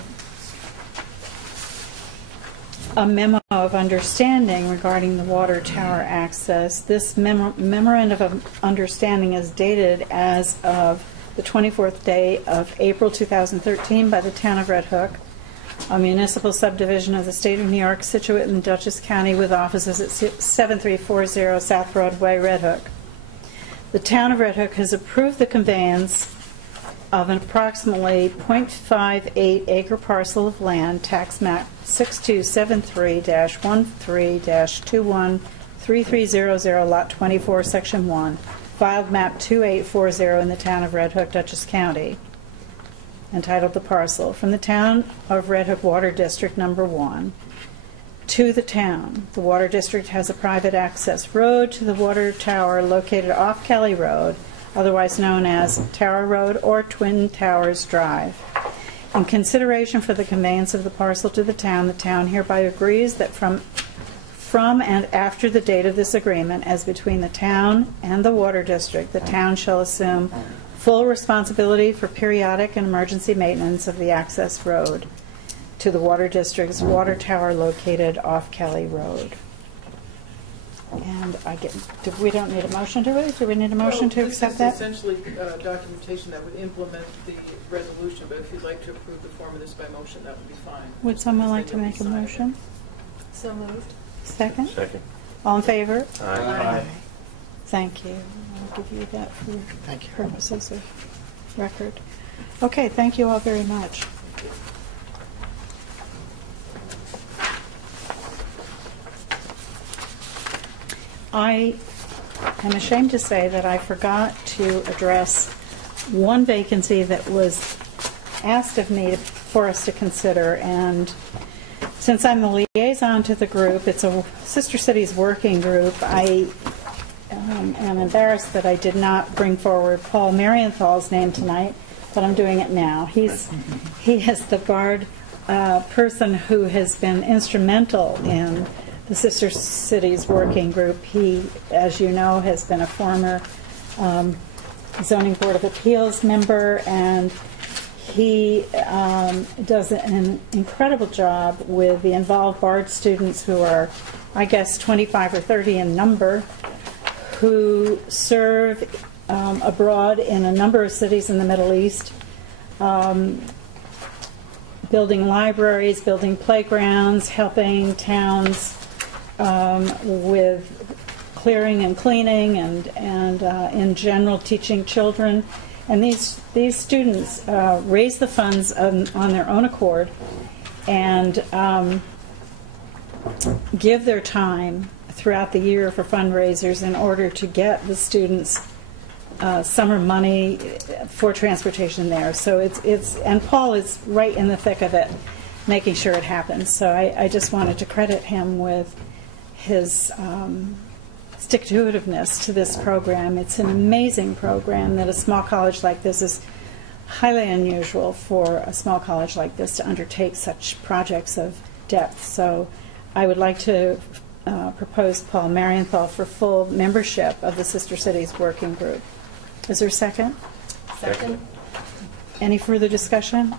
a memo of understanding regarding the water tower access. This memorandum of understanding is dated as of the 24th day of April 2013 by the town of Red Hook, a municipal subdivision of the state of New York, situate in Dutchess County, with offices at 7340 South Broadway, Red Hook. The town of Red Hook has approved the conveyance of an approximately 0.58 acre parcel of land, tax map 6273-13-213300, lot 24, section 1, filed map 2840 in the town of Red Hook, Dutchess County, entitled The Parcel, from the town of Red Hook Water District Number 1 to the town. The Water District has a private access road to the water tower located off Kelly Road, otherwise known as Tower Road or Twin Towers Drive. In consideration for the conveyance of the parcel to the town hereby agrees that from and after the date of this agreement, as between the town and the Water District, the town shall assume full responsibility for periodic and emergency maintenance of the access road to the Water District's water tower located off Kelly Road. And we don't need a motion to it? Do we need a motion to accept that? This is essentially documentation that would implement the resolution, but if you'd like to approve the form of this by motion, that would be fine. Would someone like to Then you'll make a be signing motion? So moved. Second? Second. All in favor? Aye. Thank you. I'll give you that for Thank you. purposes of record. Okay, thank you all very much. I am ashamed to say that I forgot to address one vacancy that was asked of me for us to consider, and since I'm the liaison to the group, it's a Sister Cities working group, I am embarrassed that I did not bring forward Paul Marienthal's name tonight, but I'm doing it now. He is the Bard person who has been instrumental in the Sister Cities working group. He, as you know, has been a former Zoning Board of Appeals member, and he does an incredible job with the involved Bard students who are, I guess, 25 or 30 in number, who serve abroad in a number of cities in the Middle East, building libraries, building playgrounds, helping towns with clearing and cleaning, and in general teaching children. And these students raise the funds on their own accord and give their time throughout the year for fundraisers in order to get the students summer money for transportation there. So and Paul is right in the thick of it, making sure it happens. So I just wanted to credit him with his stick-to-itiveness to this program. It's an amazing program that a small college like this is highly unusual for a small college like this to undertake such projects of depth. So I would like to propose Paul Marienthal for full membership of the Sister Cities Working Group. Is there a second? Second. Any further discussion?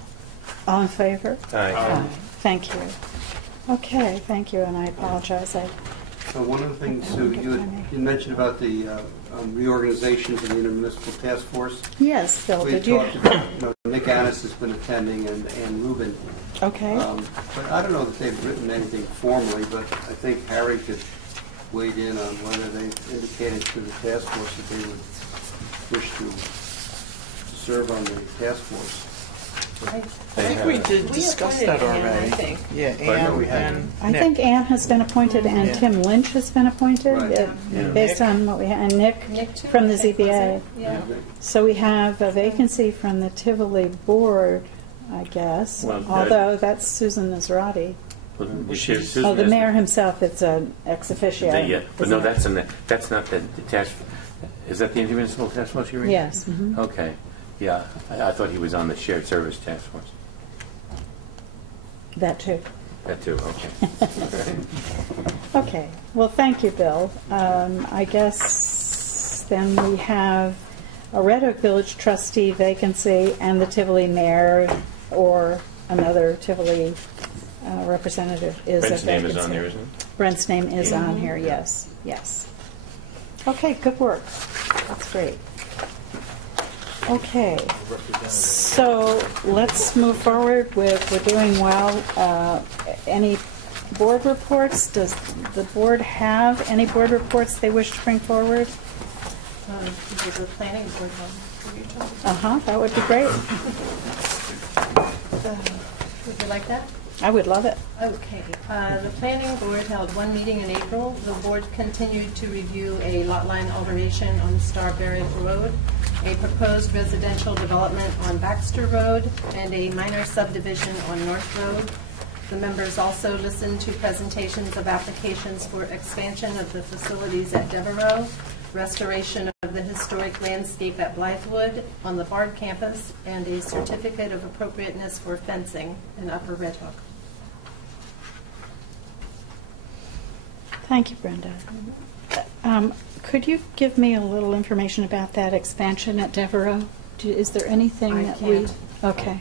All in favor? Aye. Thank you. Okay, thank you, and I apologize. One of the things, Sue, you mentioned about the reorganizations in the Intermunicipal Task Force. Yes, Phil, We did you? talked about, Nick Annis has been attending, and Ruben. Okay. But I don't know that they've written anything formally, but I think Harry could weigh in on whether they indicated to the task force that they would wish to serve on the task force. I think we did discuss that already. I think. Yeah, we had- and I Nick. think Ann has been appointed and Yeah. Tim Lynch has been appointed, Right. based on what we had, and Nick too, from I the think, ZBA. wasn't it? Yeah. So we have a vacancy from the Tivoli Board, I guess, Well, although that's Susan Nazrati. Susan Oh, the is- mayor himself, it's an ex officio. Yeah, but no, isn't it? that's not the task. Is that the intermunicipal task force you're in? Yes. Mhm. Okay. Yeah, I thought he was on the shared service task force. That too. That too. Okay. Okay. Well, thank you, Bill. I guess then we have a Red Hook Village trustee vacancy and the Tivoli mayor or another Tivoli representative is Brent's a name vacancy. is on there, isn't it? Brent's name is on here, yes. Yes. Okay, good work. That's great. Okay. So let's move forward with, we're doing well. Any board reports? Does the board have any board reports they wish to bring forward? There's a planning board one. Were you talking? That would be great. Would you like that? I would love it. Okay. The planning board held one meeting in April. The board continued to review a lot line alteration on Starberry Road, a proposed residential development on Baxter Road, and a minor subdivision on North Road. The members also listened to presentations of applications for expansion of the facilities at Devereaux, restoration of the historic landscape at Blythewood on the Bard campus, and a certificate of appropriateness for fencing in Upper Red Hook. Thank you, Brenda. Could you give me a little information about that expansion at Devereaux? Is there anything I that we... can't. Okay.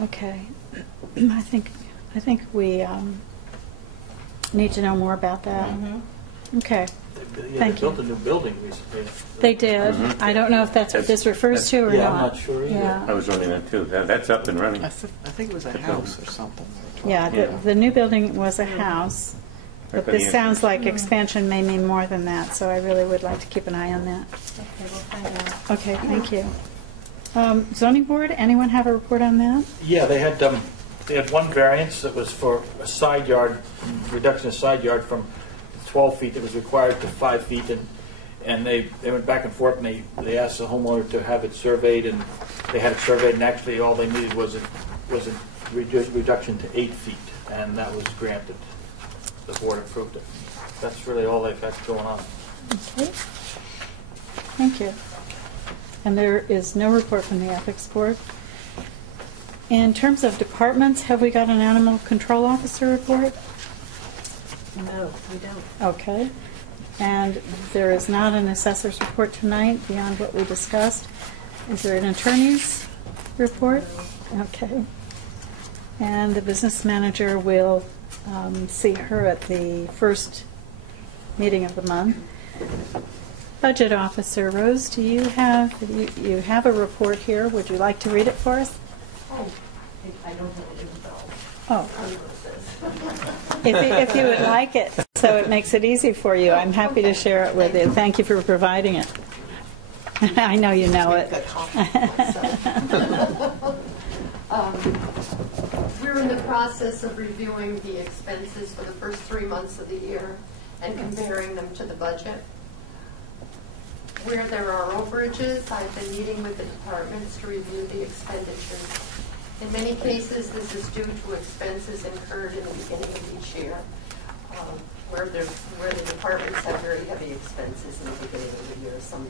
Okay. I think we need to know more about that. Okay. They Thank you. built a new building recently. They did. I don't know if that's what this refers to or Yeah, not. I'm not sure either. Yeah. I was wondering that too. That's up and running. I think it was a house or something. Yeah, the new building was a house, but Right by this the sounds like expansion may mean more than that, so I really would like to keep an eye on that. Okay, we'll find out. Okay, thank you. Zoning board, anyone have a report on that? Yeah, they had one variance that was for a side yard, reduction of side yard from 12 feet that was required to 5 feet, and they went back and forth, and they asked the homeowner to have it surveyed, and they had it surveyed, and actually all they needed was a reduction to 8 feet, and that was granted. The board approved it. That's really all they've got going on. Okay. Thank you. And there is no report from the Ethics Board. In terms of departments, have we got an animal control officer report? No, we don't. Okay. And there is not an assessor's report tonight beyond what we discussed. Is there an attorney's report? Okay. And the business manager will see her at the first meeting of the month. Budget officer, Rose, do you have a report here? Would you like to read it for us? I don't have it in the bill. Oh. If you would like it, so it makes it easy for you, I'm happy to share it with you. Thank you for providing it. I know you know it. We're in the process of reviewing the expenses for the first 3 months of the year and comparing them to the budget. Where there are overages, I've been meeting with the departments to review the expenditures. In many cases, this is due to expenses incurred in the beginning of each year, where the departments have very heavy expenses in the beginning of the year, some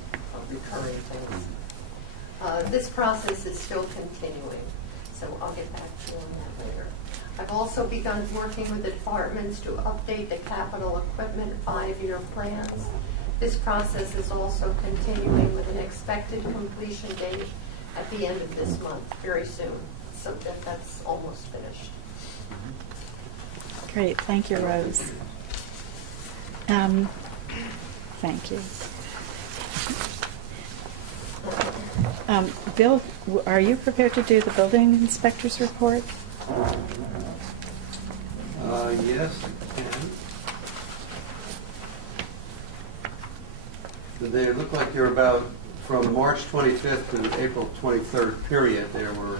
recurring things. This process is still continuing, so I'll get back to you on that later. I've also begun working with the departments to update the capital equipment 5-year plans. This process is also continuing with an expected completion date at the end of this month, very soon. So that's almost finished. Great, thank you, Rose. Thank you. Bill, are you prepared to do the building inspector's report? Yes, I can. They look like they're about, from March 25th to April 23rd period, there were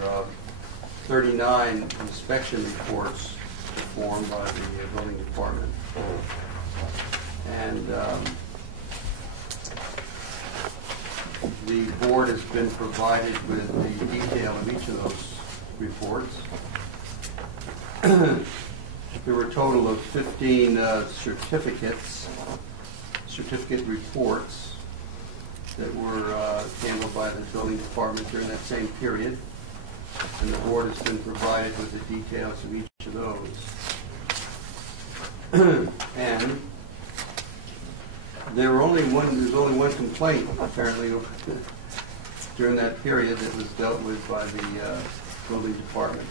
39 inspection reports performed by the building department. And the board has been provided with the detail of each of those reports. There were a total of 15 certificate reports that were handled by the building department during that same period. And the board has been provided with the details of each of those. And there's only one complaint, apparently, during that period that was dealt with by the building department.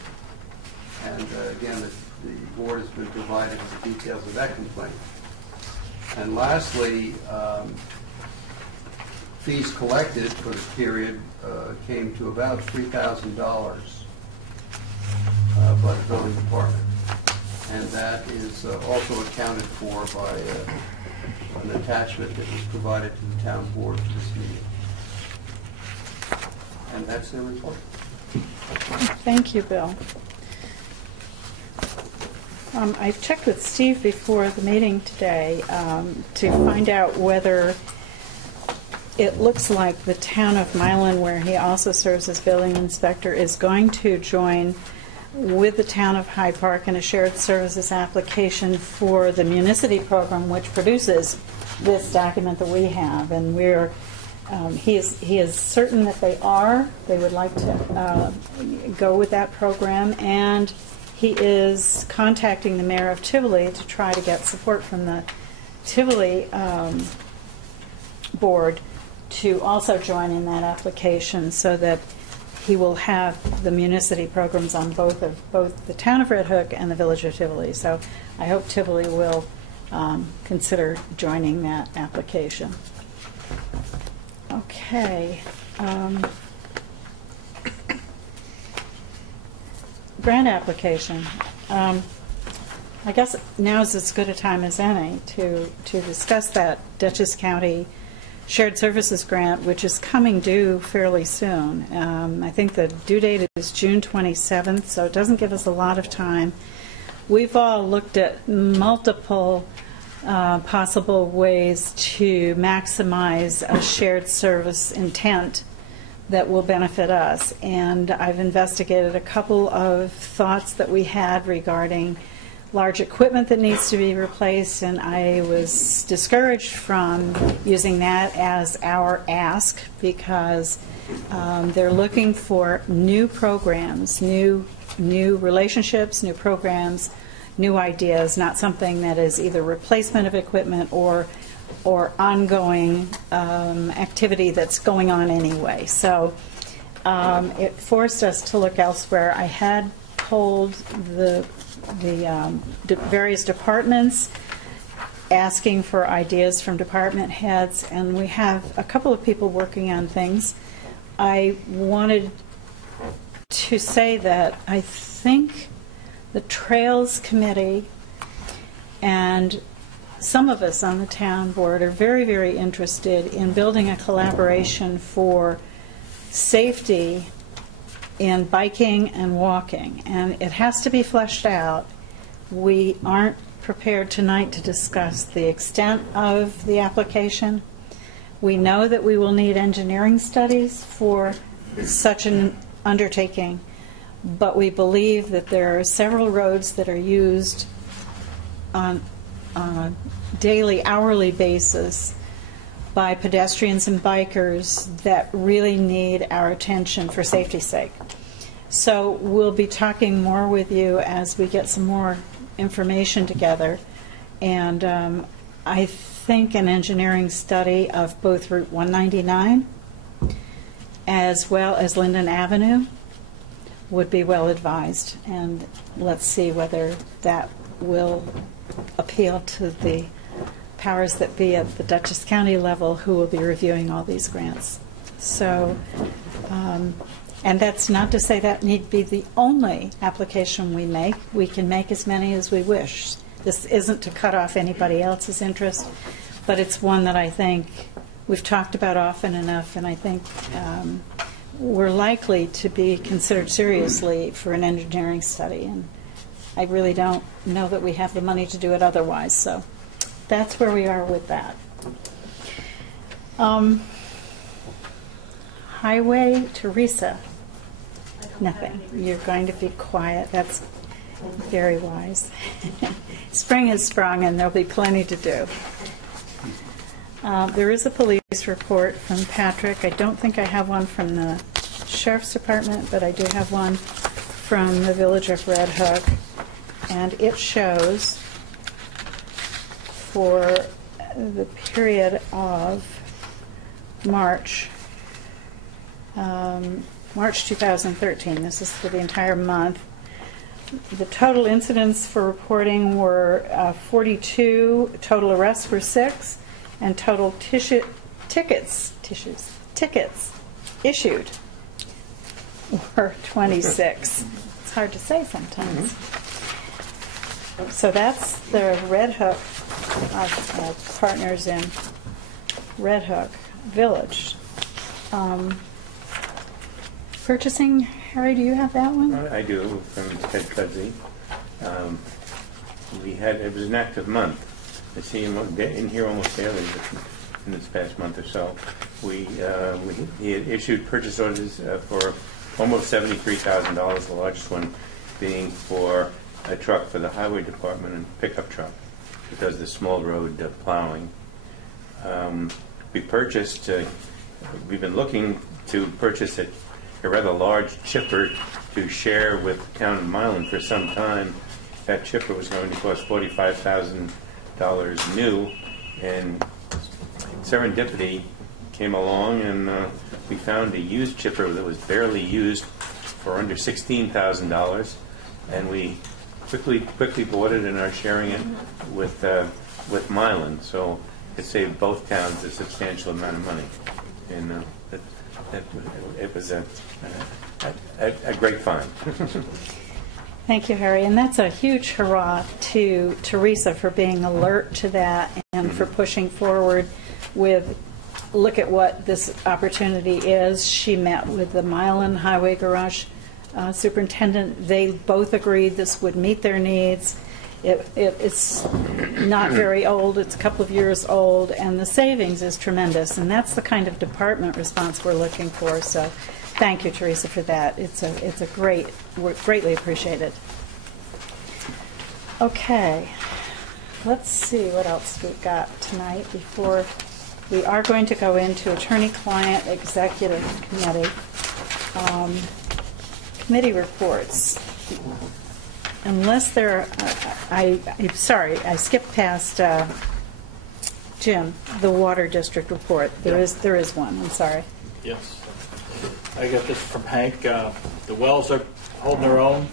And again, the board has been provided with the details of that complaint. And lastly, fees collected for the period came to about $3,000 by the building department. And that is also accounted for by an attachment that was provided to the town board for this meeting. And that's their report. Thank you, Bill. I checked with Steve before the meeting today to find out whether it looks like the town of Milan, where he also serves as building inspector, is going to join with the town of Hyde Park in a shared services application for the Municity program, which produces this document that we have. And he is certain that they would like to go with that program, and he is contacting the mayor of Tivoli to try to get support from the Tivoli board to also join in that application, so that he will have the Municity programs on both the town of Red Hook and the village of Tivoli. So I hope Tivoli will consider joining that application. Okay. Grant application. I guess now is as good a time as any to discuss that Dutchess County Shared Services Grant, which is coming due fairly soon. I think the due date is June 27th, so it doesn't give us a lot of time. We've all looked at multiple possible ways to maximize a shared service intent that will benefit us. And I've investigated a couple of thoughts that we had regarding large equipment that needs to be replaced, and I was discouraged from using that as our ask because they're looking for new programs, new relationships, new programs, new ideas, not something that is either replacement of equipment or ongoing activity that's going on anyway. So it forced us to look elsewhere. I had polled the various departments, asking for ideas from department heads, and we have a couple of people working on things. I wanted to say that I think the Trails Committee and some of us on the town board are very, very interested in building a collaboration for safety in biking and walking, and it has to be fleshed out. We aren't prepared tonight to discuss the extent of the application. We know that we will need engineering studies for such an undertaking, but we believe that there are several roads that are used on a daily, hourly basis by pedestrians and bikers that really need our attention for safety's sake. So we'll be talking more with you as we get some more information together. And I think an engineering study of both Route 199 as well as Linden Avenue would be well advised. And let's see whether that will appeal to the powers that be at the Dutchess County level who will be reviewing all these grants. So, and that's not to say that need be the only application we make. We can make as many as we wish. This isn't to cut off anybody else's interest, but it's one that I think we've talked about often enough, and I think we're likely to be considered seriously for an engineering study. And I really don't know that we have the money to do it otherwise. So that's where we are with that. Highway, Teresa. Nothing. You're going to be quiet. That's very wise. Spring has sprung, and there'll be plenty to do. There is a police report from Patrick. I don't think I have one from the Sheriff's Department, but I do have one from the Village of Red Hook. And it shows for the period of March 2013. This is for the entire month. The total incidents for reporting were 42, total arrests were 6, and total tickets issued were 26. It's hard to say sometimes. Mm-hmm. So that's the Red Hook partners in Red Hook Village. Purchasing, Harry, do you have that one? I do, from Ted Cudsey. It was an active month. I see him in here almost daily in this past month or so. He had issued purchase orders for almost $73,000, the largest one being for a truck for the highway department and pickup truck that does the small road plowing. We've been looking to purchase a rather large chipper to share with the town of Milan for some time. That chipper was going to cost $45,000 new, and serendipity came along, and we found a used chipper that was barely used for under $16,000, and we quickly bought it and are sharing it with Milan. So it saved both towns a substantial amount of money, and it was a great find. Thank you, Harry. And that's a huge hurrah to Teresa for being alert to that and for pushing forward with, look at what this opportunity is. She met with the Milan Highway Garage superintendent. They both agreed this would meet their needs. It's not very old, it's a couple of years old, and the savings is tremendous, and that's the kind of department response we're looking for. So thank you, Teresa, for that. It's a greatly appreciated. Okay, let's see what else we've got tonight before we are going to go into attorney-client executive committee. Committee reports. Unless there are, I'm sorry, I skipped past Jim, the Water District report. There is one, I'm sorry. Yes. I got this from Hank. The wells are holding their own.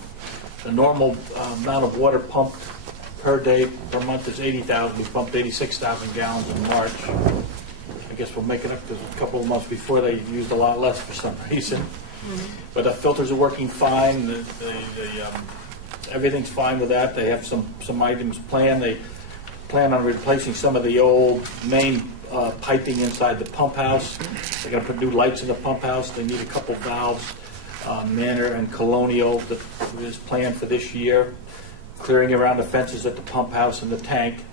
The normal amount of water pumped per day, per month is 80,000. We pumped 86,000 gallons in March. I guess we'll make it up because a couple of months before they used a lot less for some reason. Mm-hmm. But the filters are working fine. Everything's fine with that. They have some items planned. They plan on replacing some of the old main piping inside the pump house. They're going to put new lights in the pump house. They need a couple valves, Manor and Colonial, that is planned for this year. Clearing around the fences at the pump house and the tank.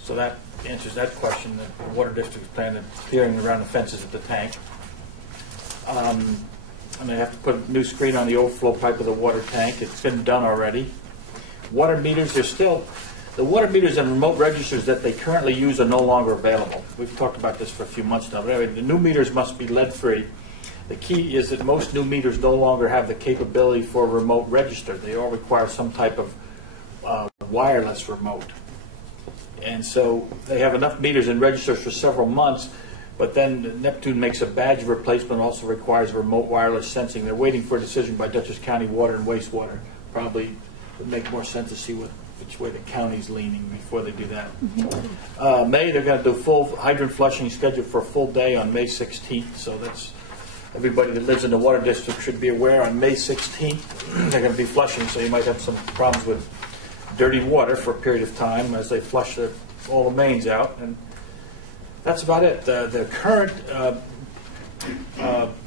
So that answers that question. The Water District is planning on clearing around the fences at the tank. And they have to put a new screen on the overflow pipe of the water tank. It's been done already. Water meters, the water meters and remote registers that they currently use are no longer available. We've talked about this for a few months now. But anyway, the new meters must be lead-free. The key is that most new meters no longer have the capability for a remote register. They all require some type of wireless remote. And so they have enough meters and registers for several months, but then Neptune makes a badge replacement, also requires remote wireless sensing. They're waiting for a decision by Dutchess County Water and Wastewater. Probably would make more sense to see which way the county's leaning before they do that. Mm-hmm. May, they're going to do full hydrant flushing scheduled for a full day on May 16th, so that's everybody that lives in the Water District should be aware. On May 16th, they're going to be flushing, so you might have some problems with dirty water for a period of time as they flush all the mains out. And that's about it. The current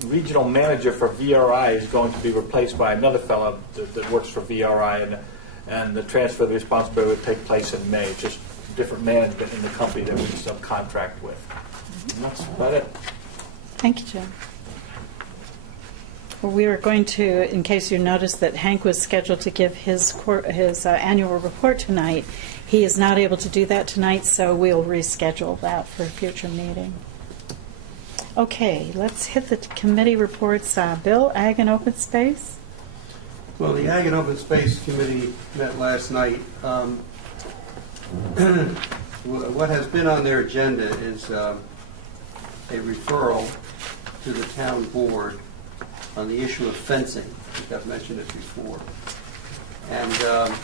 regional manager for VRI is going to be replaced by another fellow that works for VRI, and the transfer of the responsibility will take place in May. It's just different management in the company that we subcontract with. And that's about it. Thank you, Jim. Well, we were going to, in case you noticed that Hank was scheduled to give his annual report tonight, he is not able to do that tonight, so we'll reschedule that for a future meeting. Okay, let's hit the committee reports. Bill, Ag and Open Space? Well, the Ag and Open Space Committee met last night. What has been on their agenda is a referral to the town board on the issue of fencing. I think I've mentioned it before. And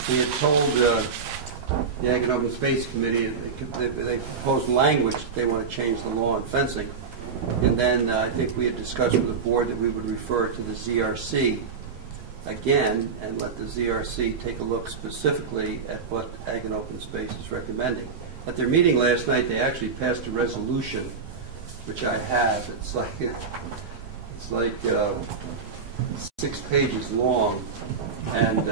we had told the Ag and Open Space Committee they proposed language that they want to change the law on fencing. And then I think we had discussed with the board that we would refer to the ZRC again and let the ZRC take a look specifically at what Ag and Open Space is recommending. At their meeting last night, they actually passed a resolution, which I have. It's like 6 pages long, and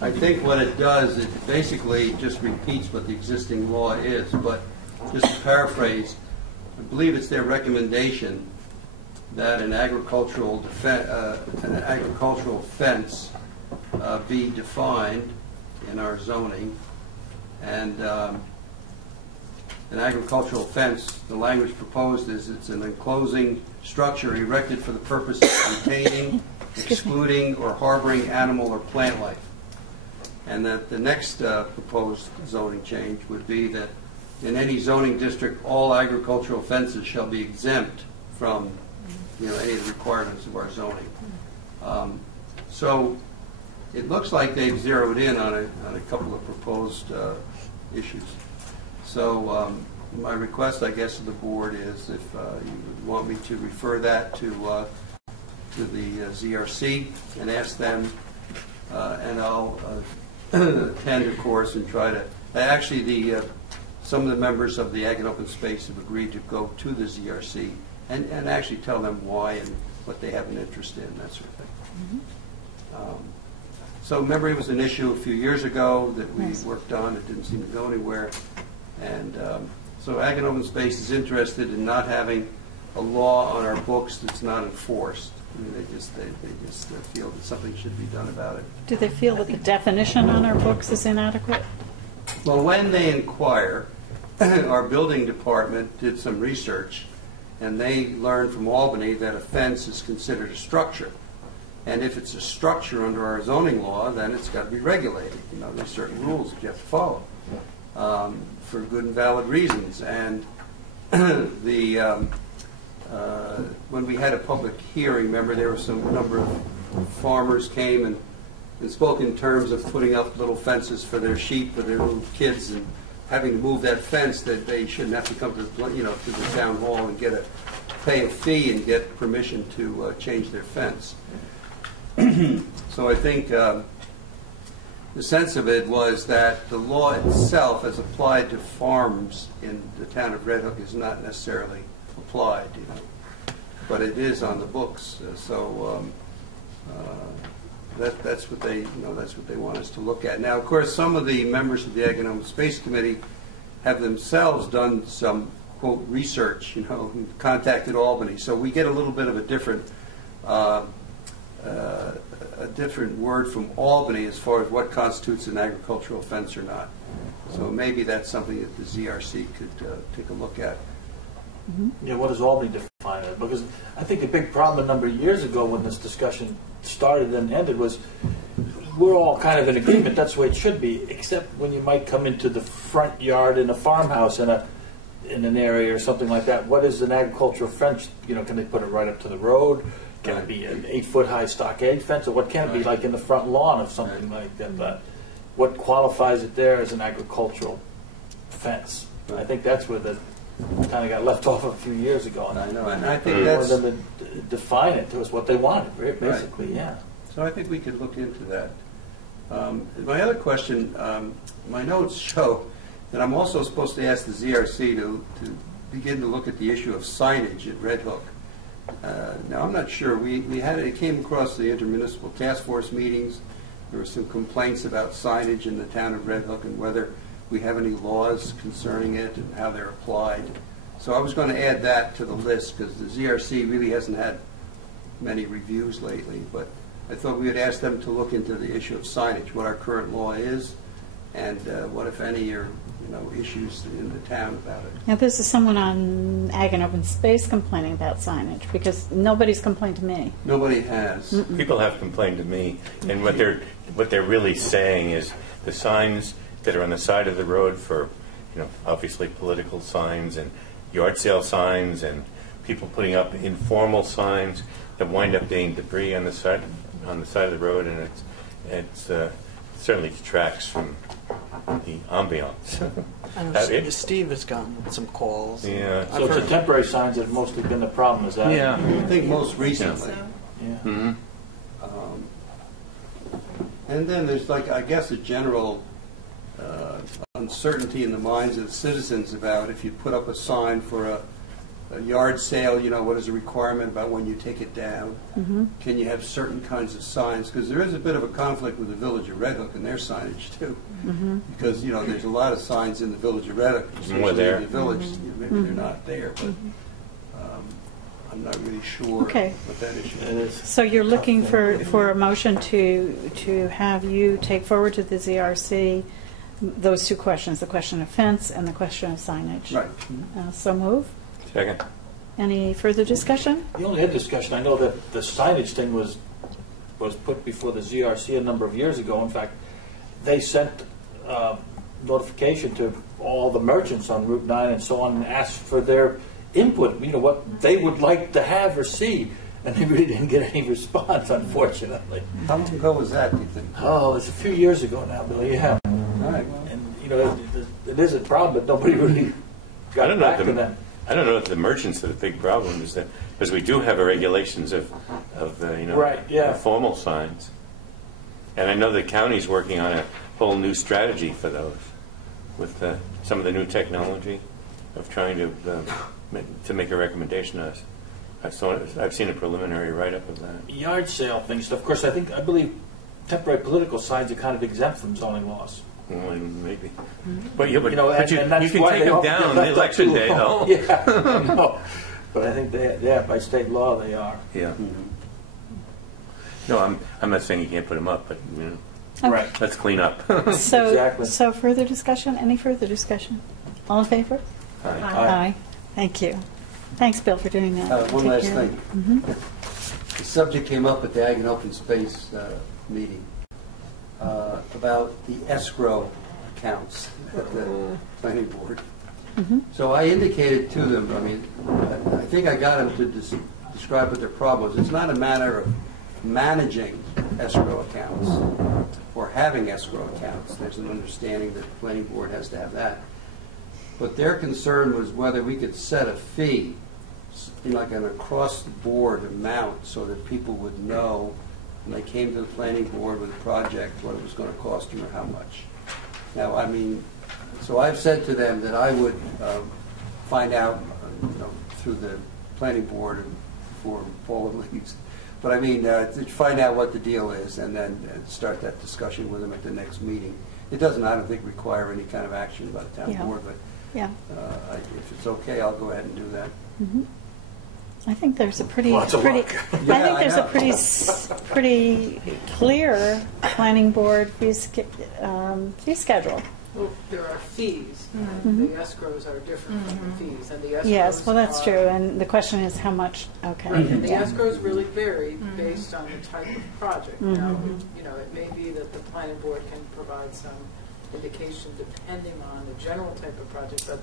I think what it does, it basically just repeats what the existing law is. But just to paraphrase, I believe it's their recommendation that an agricultural fence be defined in our zoning, and an agricultural fence, the language proposed is it's an enclosing structure erected for the purpose of containing, excluding, or harboring animal or plant life. And that the next proposed zoning change would be that in any zoning district, all agricultural fences shall be exempt from any of the requirements of our zoning. So it looks like they've zeroed in on a couple of proposed issues. So my request, I guess, to the board is if you want me to refer that to the ZRC and ask them, and I'll attend, of course, and try to. Actually, some of the members of the Ag and Open Space have agreed to go to the ZRC and actually tell them why and what they have an interest in, that sort of thing. So remember, it was an issue a few years ago that we Yes. worked on. It didn't seem to go anywhere. And so Ag and Open Space is interested in not having a law on our books that's not enforced. I mean, they just feel that something should be done about it. Do they feel that the definition on our books is inadequate? Well, when they inquire, our building department did some research, and they learned from Albany that a fence is considered a structure. And if it's a structure under our zoning law, then it's got to be regulated. You know, there's certain rules that you have to follow for good and valid reasons. And when we had a public hearing, remember, there were some number of farmers came and spoke in terms of putting up little fences for their sheep or their little kids, and having to move that fence, that they shouldn't have to come to the town hall and pay a fee and get permission to change their fence. So I think the sense of it was that the law itself, as applied to farms in the town of Red Hook, is not necessarily applied, but it is on the books. That's what they want us to look at. Now, of course, some of the members of the Ag and Open Space Committee have themselves done some quote research, and contacted Albany. So we get a little bit of a different word from Albany as far as what constitutes an agricultural fence or not. So maybe that's something that the ZRC could take a look at. Yeah, what does Albany define it? Because I think a big problem a number of years ago when this discussion started and ended was we're all kind of in agreement that's the way it should be, except when you might come into the front yard in a farmhouse in an area or something like that. What is an agricultural fence? Can they put it right up to the road? Can it be an 8-foot-high stockade fence, or what can it be like in the front lawn of something like that? But what qualifies it there as an agricultural fence? I think that's where the kind of got left off a few years ago. I know, and I think that's them to define it to us what they wanted, basically. Right. Yeah. So I think we could look into that. My other question, my notes show that I'm also supposed to ask the ZRC to begin to look at the issue of signage at Red Hook. Now, I'm not sure. It came across the intermunicipal task force meetings. There were some complaints about signage in the town of Red Hook and whether we have any laws concerning it and how they're applied. So I was going to add that to the list because the ZRC really hasn't had many reviews lately. But I thought we would ask them to look into the issue of signage, what our current law is, and what, if any, are issues in the town about it. Now, this is someone on Ag and Open Space complaining about signage, because nobody's complained to me. Nobody has. People have complained to me, and what they're really saying is the signs that are on the side of the road for, obviously political signs and yard sale signs and people putting up informal signs that wind up being debris on the side of the road, and it certainly detracts from the ambiance. I know Steve has gotten some calls. Yeah. So it's the temporary signs that have mostly been the problem, is that? Yeah. I think most recently. Yeah. Mm-hmm. And then there's I guess a general uncertainty in the minds of the citizens about if you put up a sign for a yard sale, what is the requirement about when you take it down? Mm-hmm. Can you have certain kinds of signs? Because there is a bit of a conflict with the Village of Red Hook and their signage too. Mm-hmm. Because there's a lot of signs in the Village of Red Hook. More there. In the village, maybe they're not there, but I'm not really sure what that issue is. So you're looking for a motion to have you take forward to the ZRC those two questions, the question of fence and the question of signage. Right. So move. Second. Any further discussion? The only head discussion, I know that the signage thing was put before the ZRC a number of years ago. In fact, they sent notification to all the merchants on Route 9 and so on and asked for their input, what they would like to have or see. And they really didn't get any response, unfortunately. How long ago was that, do you think? Oh, it's a few years ago now, Billy, yeah. All right. And, it is a problem, but nobody really got back to them. I don't know if the merchants are the big problem, is that because we do have regulations of right, yeah. formal signs, and I know the county's working on a whole new strategy for those with some of the new technology of trying to make a recommendation to us. I've seen a preliminary write-up of that. Yard sale things. Of course, I believe temporary political signs are kind of exempt from zoning laws. Well, maybe. But you, You know, but you and that's can why take they them often get down left the up election too day, long. though. Yeah, I know. But I think by state law they are. Yeah. No, I'm not saying you can't put them up, but you know, Okay. Right. let's clean up. So, Exactly. so further discussion? Any further discussion? All in favor? Aye. Aye. Thank you. Thanks, Bill, for doing that. One Take last care. thing. The subject came up at the Ag and Open Space meeting about the escrow accounts at the planning board. So I indicated to them, I mean, I think I got them to describe what their problem was. It's not a matter of managing escrow accounts or having escrow accounts. There's an understanding that the planning board has to have that. But their concern was whether we could set a fee, like an across-the-board amount, so that people would know when they came to the planning board with a project what it was going to cost them or how much. Now, I mean, so I've said to them that I would find out, through the planning board before Paula leaves. But I mean, to find out what the deal is and then start that discussion with them at the next meeting. It doesn't, I don't think, require any kind of action by the town Yeah. board, but Yeah. if it's okay, I'll go ahead and do that. I think there's a pretty, Lots of pretty. work. I think there's a know. pretty clear planning board fee schedule. Well, there are fees, and the escrows are different from the fees, and the escrows Yes, well, that's are- true. And the question is how much. Okay. And the Yeah. escrows really vary based on the type of project. Now, it may be that the planning board can provide some indication depending on the general type of project, but,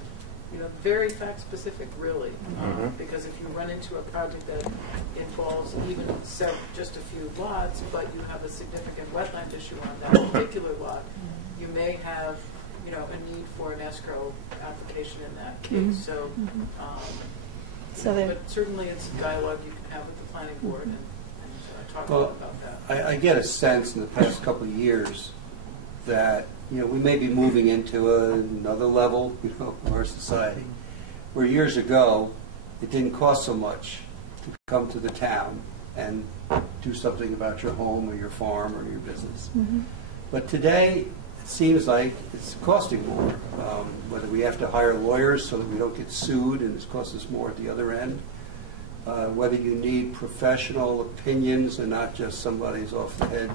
very fact-specific, really. Because if you run into a project that involves even just a few lots, but you have a significant wetland issue on that particular lot, you may have, a need for an escrow application in that case. So, So there- but certainly it's a dialogue you can have with the planning board and talk Well, about that. I get a sense in the past couple of years that, we may be moving into another level, of our society, where years ago, it didn't cost so much to come to the town and do something about your home or your farm or your business. But today, it seems like it's costing more, whether we have to hire lawyers so that we don't get sued and it's costs us more at the other end, whether you need professional opinions and not just somebody's off-the-head,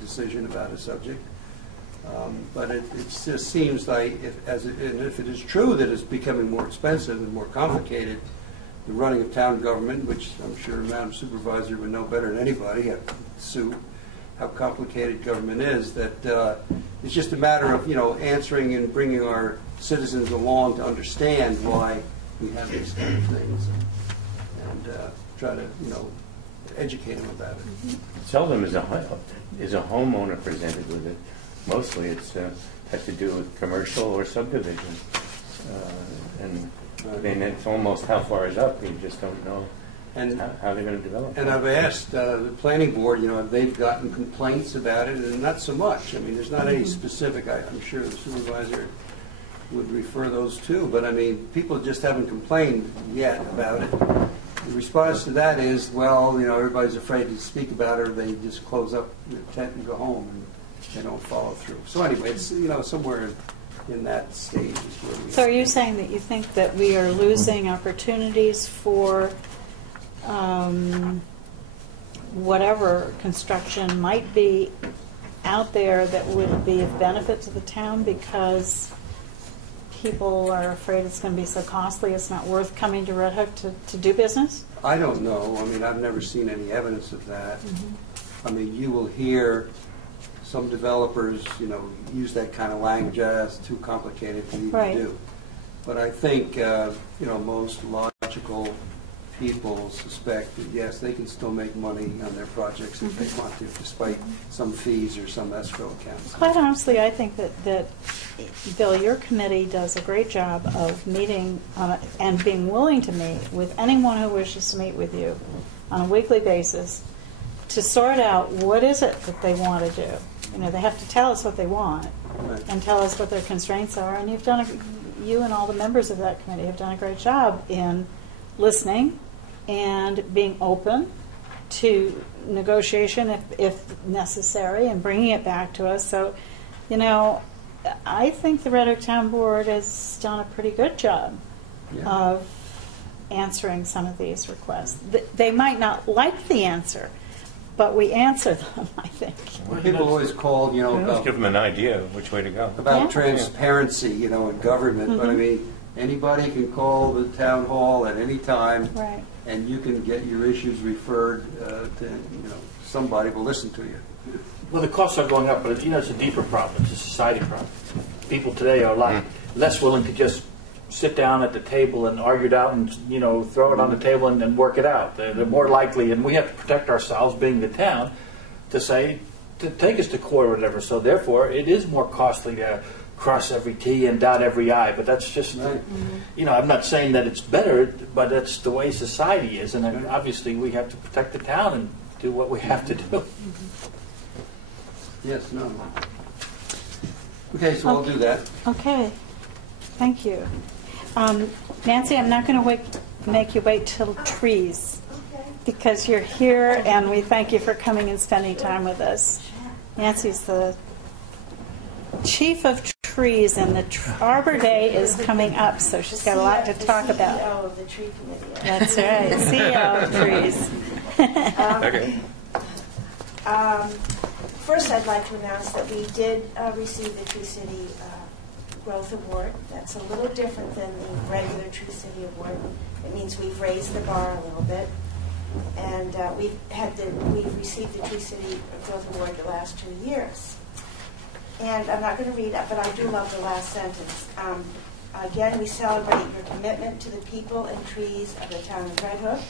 decision about a subject. But it just seems like, if it is true that it's becoming more expensive and more complicated, the running of town government, which I'm sure Madam Supervisor would know better than anybody, Sue, how complicated government is, that it's just a matter of, answering and bringing our citizens along to understand why we have these kind of things and try to, educate them about it. Seldom is a homeowner presented with it. Mostly it's has to do with commercial or subdivision. And then it's almost how far is up, you just don't know And how they're going to develop. And I've asked the planning board, if they've gotten complaints about it, and not so much. I mean, there's not any specific, I'm sure the supervisor would refer those to, but I mean, people just haven't complained yet about it. The response to that is, well, everybody's afraid to speak about it, or they just close up the tent and go home, and they don't follow through. So anyway, it's, somewhere in that stage is where we So are. are you saying that you think that we are losing opportunities for whatever construction might be out there that would be of benefit to the town because people are afraid it's going to be so costly it's not worth coming to Red Hook to do business? I don't know. I mean, I've never seen any evidence of that. I mean, you will hear some developers, use that kind of language as too complicated to even Right. do. But I think, most logical people suspect that, yes, they can still make money on their projects if they want to, despite some fees or some escrow accounts. Quite honestly, I think that Bill, your committee does a great job of meeting and being willing to meet with anyone who wishes to meet with you on a weekly basis to sort out what is it that they want to do. They have to tell us what they want Right. and tell us what their constraints are. And you and all the members of that committee have done a great job in listening and being open to negotiation if necessary and bringing it back to us. So, you know, I think the Red Hook Town Board has done a pretty good job of answering some of these requests. They might not like the answer, but we answer them, I think. Well, people always call, you know, Let's about, give them an idea of which way to go. about Yeah. transparency, you know, in government, but I mean, anybody can call the town hall at any time, Right. and you can get your issues referred to, you know, somebody will listen to you. Well, the costs are going up, but you know, it's a deeper problem. It's a society problem. People today are a lot less willing to just sit down at the table and argue it out and, you know, throw it on the table and work it out. They're more likely, and we have to protect ourselves, being the town, to say, to take us to court or whatever. So therefore, it is more costly to cross every T and dot every I. But that's just, Right. you know, I'm not saying that it's better, but that's the way society is. And I mean, obviously, we have to protect the town and do what we have to do. Yes, no. Okay, so I'll do that. Okay, thank you. Nancy, I'm not going to make you wait till trees, because you're here, and we thank you for coming and spending time with us. Nancy's the chief of trees, and the Arbor Day is coming up, so she's got a lot to talk about. CEO of the tree committee. That's right, CEO of trees. Okay. First, I'd like to announce that we did receive the Tree City Growth Award. That's a little different than the regular Tree City Award. It means we've raised the bar a little bit, and we've received the Tree City Growth Award the last 2 years. And I'm not going to read it, but I do love the last sentence. Again, we celebrate your commitment to the people and trees of the town of Red Hook,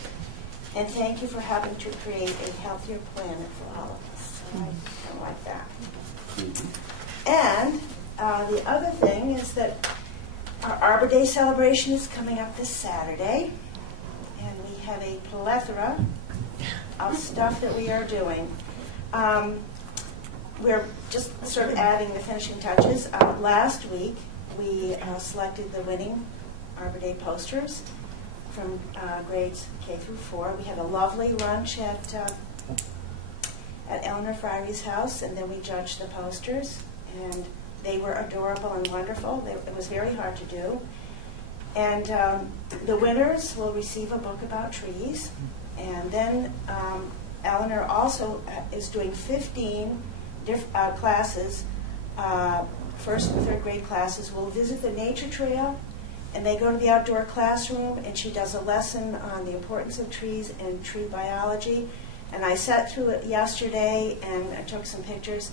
and thank you for helping to create a healthier planet for all of us. So I don't like that. And the other thing is that our Arbor Day celebration is coming up this Saturday, and we have a plethora of stuff that we are doing. We're just sort of adding the finishing touches. Last week, we selected the winning Arbor Day posters from grades K through 4. We had a lovely lunch at Eleanor Fryer's house, and then we judged the posters, and they were adorable and wonderful. It was very hard to do. And the winners will receive a book about trees, and then Eleanor also is doing 15 classes, first and third grade classes. Will visit the nature trail, and they go to the outdoor classroom, and she does a lesson on the importance of trees and tree biology. And I sat through it yesterday, and I took some pictures,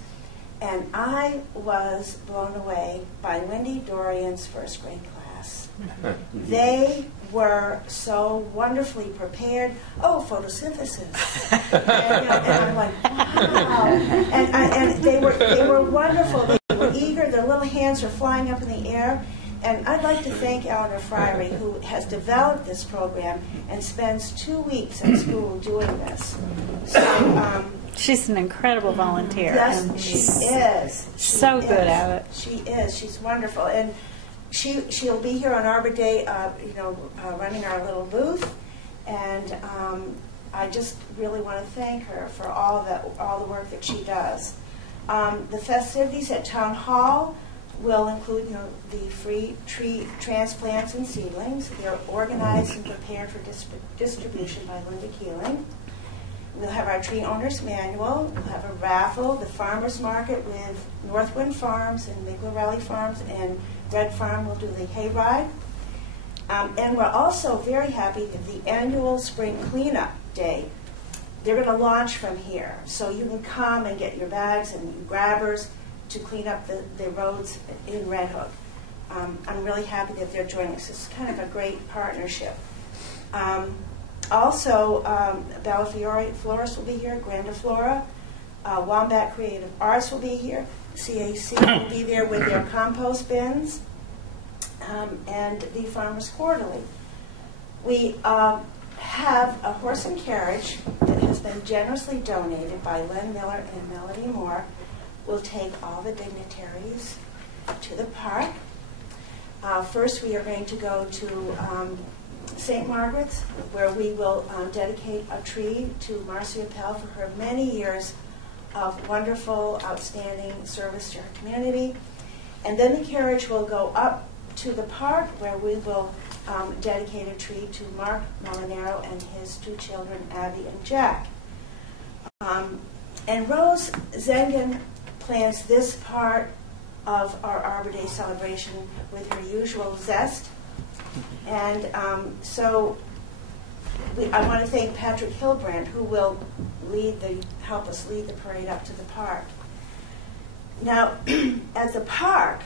and I was blown away by Wendy Dorian's first grade class. They were so wonderfully prepared. Oh, photosynthesis. and I'm like, wow. And they were wonderful. They were eager. Their little hands were flying up in the air. And I'd like to thank Eleanor Fryery, who has developed this program and spends 2 weeks at school doing this. So She's an incredible volunteer. yes, and she is. so good at it. She is. She's wonderful, and she'll be here on Arbor Day, running our little booth, and I just really want to thank her for all the work that she does. The festivities at Town Hall will include, the free tree transplants and seedlings. They're organized and prepared for distribution by Linda Keeling. We'll have our tree owner's manual. We'll have a raffle, the farmer's market with Northwind Farms and Migler Valley Farms, and Red Farm will do the hayride. And we're also very happy that the annual spring cleanup day, they're going to launch from here. So you can come and get your bags and your grabbers to clean up the roads in Red Hook. I'm really happy that they're joining us. It's kind of a great partnership. Also, Bella Fiore Florist will be here, Grandiflora, Wombat Creative Arts will be here, CAC will be there with their compost bins, and the Farmers Quarterly. We have a horse and carriage that has been generously donated by Len Miller and Melody Moore. We'll take all the dignitaries to the park. First, we are going to go to St. Margaret's, where we will dedicate a tree to Marcia Pell for her many years of wonderful, outstanding service to her community. And then the carriage will go up to the park, where we will dedicate a tree to Mark Molinaro and his 2 children, Abby and Jack. And Rose Zengen plans this part of our Arbor Day celebration with her usual zest. And so I want to thank Patrick Hilbrand, who will help us lead the parade up to the park. Now, at the park,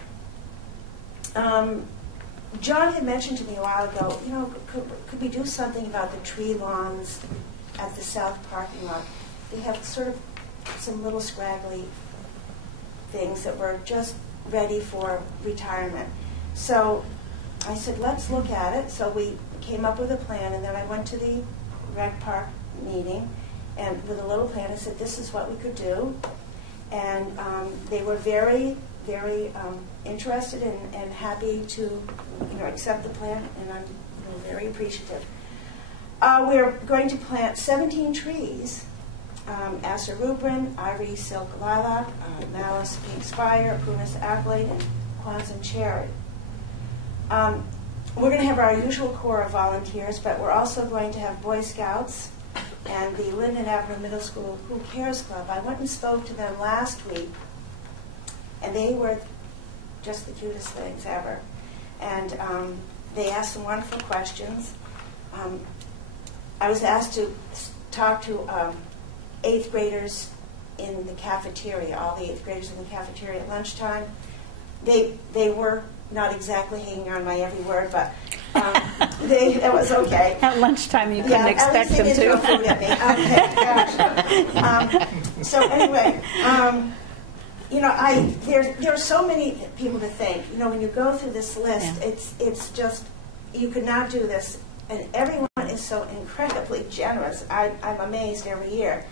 John had mentioned to me a while ago, could we do something about the tree lawns at the south parking lot? They have sort of some little scraggly things that were just ready for retirement. So I said, let's look at it. So we came up with a plan, and then I went to the rec park meeting, and with a little plan, I said, this is what we could do. And they were very, very interested and happy to accept the plan, and I'm very appreciative. We're going to plant 17 trees, Acer rubrum, Ivory silk lilac, Malice pink spire, Prunus accolade, and Quonset cherry. We're going to have our usual core of volunteers, but we're also going to have Boy Scouts and the Linden Avenue Middle School Who Cares Club. I went and spoke to them last week, and they were just the cutest things ever. And they asked some wonderful questions. I was asked to talk to 8th graders in the cafeteria, all the 8th graders in the cafeteria at lunchtime. They were not exactly hanging on my every word, but that was okay. At lunchtime, you couldn't expect them to. Throw food at me. Okay, gosh. So anyway, there are so many people to thank. When you go through this list, it's just, you could not do this, and everyone is so incredibly generous. I'm amazed every year.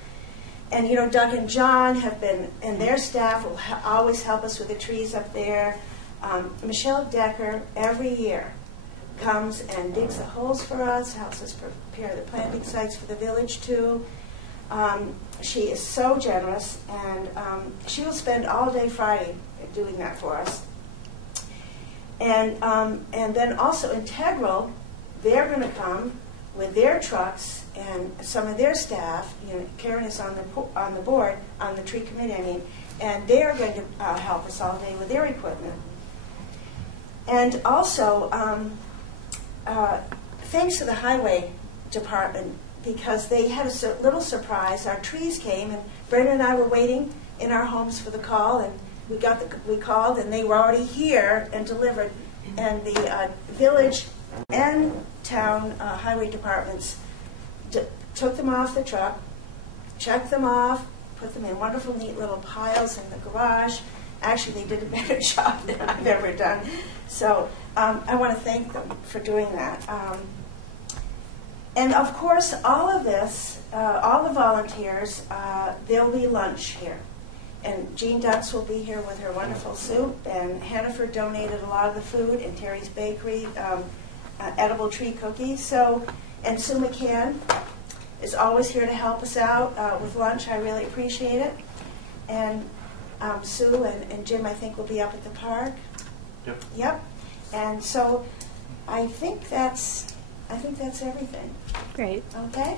And Doug and John have been, and their staff will always help us with the trees up there. Michelle Decker every year comes and digs the holes for us, helps us prepare the planting sites for the village too. She is so generous, and she will spend all day Friday doing that for us. And then also Integral, they're going to come with their trucks and some of their staff. Karen is on the board, on the tree committee, and they are going to help us all day with their equipment. And also, thanks to the highway department, because they had a little surprise. Our trees came, and Brenda and I were waiting in our homes for the call, and we called, and they were already here and delivered. And the village and town highway departments took them off the truck, checked them off, put them in wonderful, neat little piles in the garage. Actually, they did a better job than I've ever done. So I want to thank them for doing that. And of course, all of this, all the volunteers, there'll be lunch here. And Jean Dutz will be here with her wonderful soup, and Hannaford donated a lot of the food, and Terry's Bakery, edible tree cookies. So, and Sue McCann is always here to help us out with lunch. I really appreciate it. And Sue and Jim, I think, will be up at the park. Yep. And so I think that's everything. Great. Okay?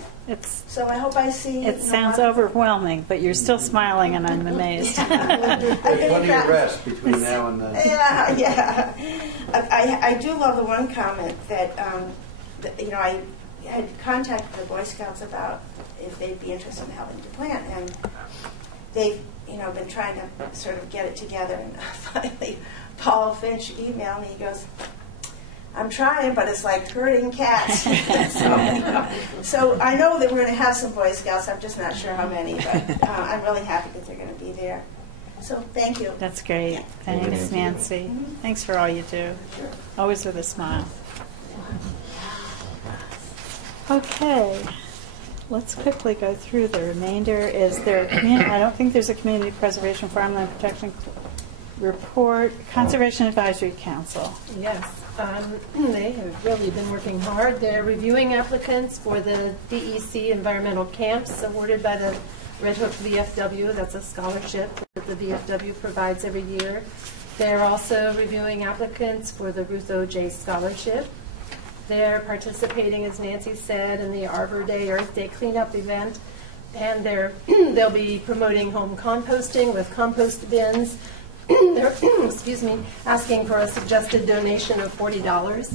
So I hope I see... It sounds overwhelming, but you're still smiling, and I'm amazed. There's plenty of rest between now and then. Yeah. I do love the one comment that, I had contacted the Boy Scouts about if they'd be interested in helping to plant, and they've been trying to sort of get it together, and finally Paul Finch emailed me. He goes, I'm trying, but it's like herding cats. So I know that we're going to have some Boy Scouts. I'm just not sure how many, but I'm really happy that they're going to be there. So thank you. That's great. Yeah. Thanks, Nancy. Mm-hmm. Thanks for all you do. Sure. Always with a smile. Okay. Let's quickly go through the remainder. Is there I don't think there's a Community Preservation Farmland Protection Report. Conservation Advisory Council. Yes. They have really been working hard. They're reviewing applicants for the DEC environmental camps awarded by the Red Hook VFW. That's a scholarship that the VFW provides every year. They're also reviewing applicants for the Ruth O.J. Scholarship. They're participating, as Nancy said, in the Arbor Day, Earth Day cleanup event. And they'll be promoting home composting with compost bins. They're excuse me, asking for a suggested donation of $40.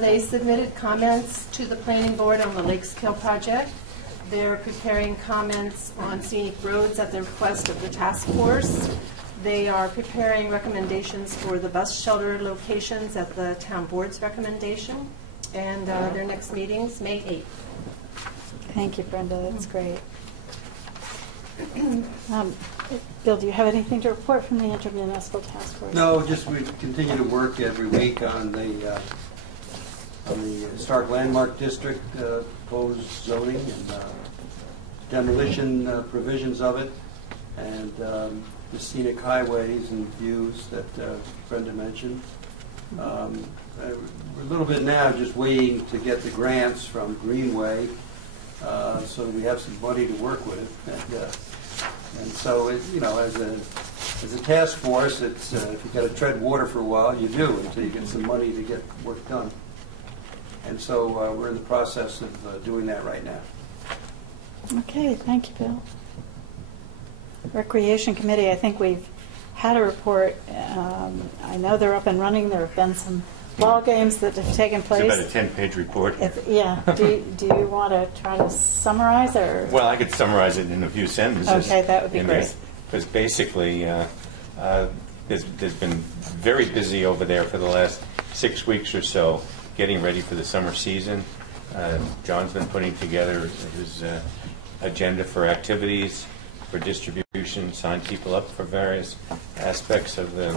They submitted comments to the planning board on the Lakes Kill project. They're preparing comments on scenic roads at the request of the task force. They are preparing recommendations for the bus shelter locations at the town board's recommendation. And their next meeting's May 8th. Thank you, Brenda. That's great. Bill, do you have anything to report from the intermunicipal task force? No, just we continue to work every week on the historic landmark district proposed zoning and demolition provisions of it, and the scenic highways and views that Brenda mentioned. We're a little bit now just waiting to get the grants from Greenway so that we have some money to work with. And so, as a task force, it's if you've got to tread water for a while, you do until you get some money to get work done. And so we're in the process of doing that right now. Okay, thank you, Bill. Recreation Committee, I think we've had a report. I know they're up and running. There have been some ball games that have taken place. It's about a 10-page report. Yeah. Do you want to try to summarize or? Well, I could summarize it in a few sentences. Okay, that would be great. Because basically, there's been very busy over there for the last 6 weeks or so, getting ready for the summer season. John's been putting together his agenda for activities, for distribution, sign people up for various aspects of the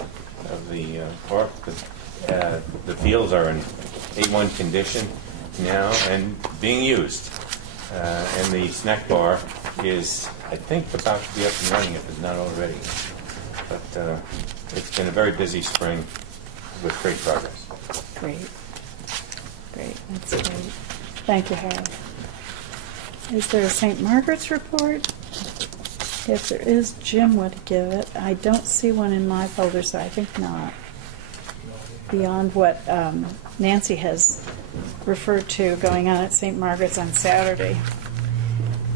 park. The fields are in A1 condition now and being used. And the snack bar is, I think, about to be up and running if it's not already. But it's been a very busy spring with great progress. Great. That's great. Thank you, Harry. Is there a St. Margaret's report? If there is, Jim would give it. I don't see one in my folder, so I think not. Beyond what Nancy has referred to going on at St. Margaret's on Saturday.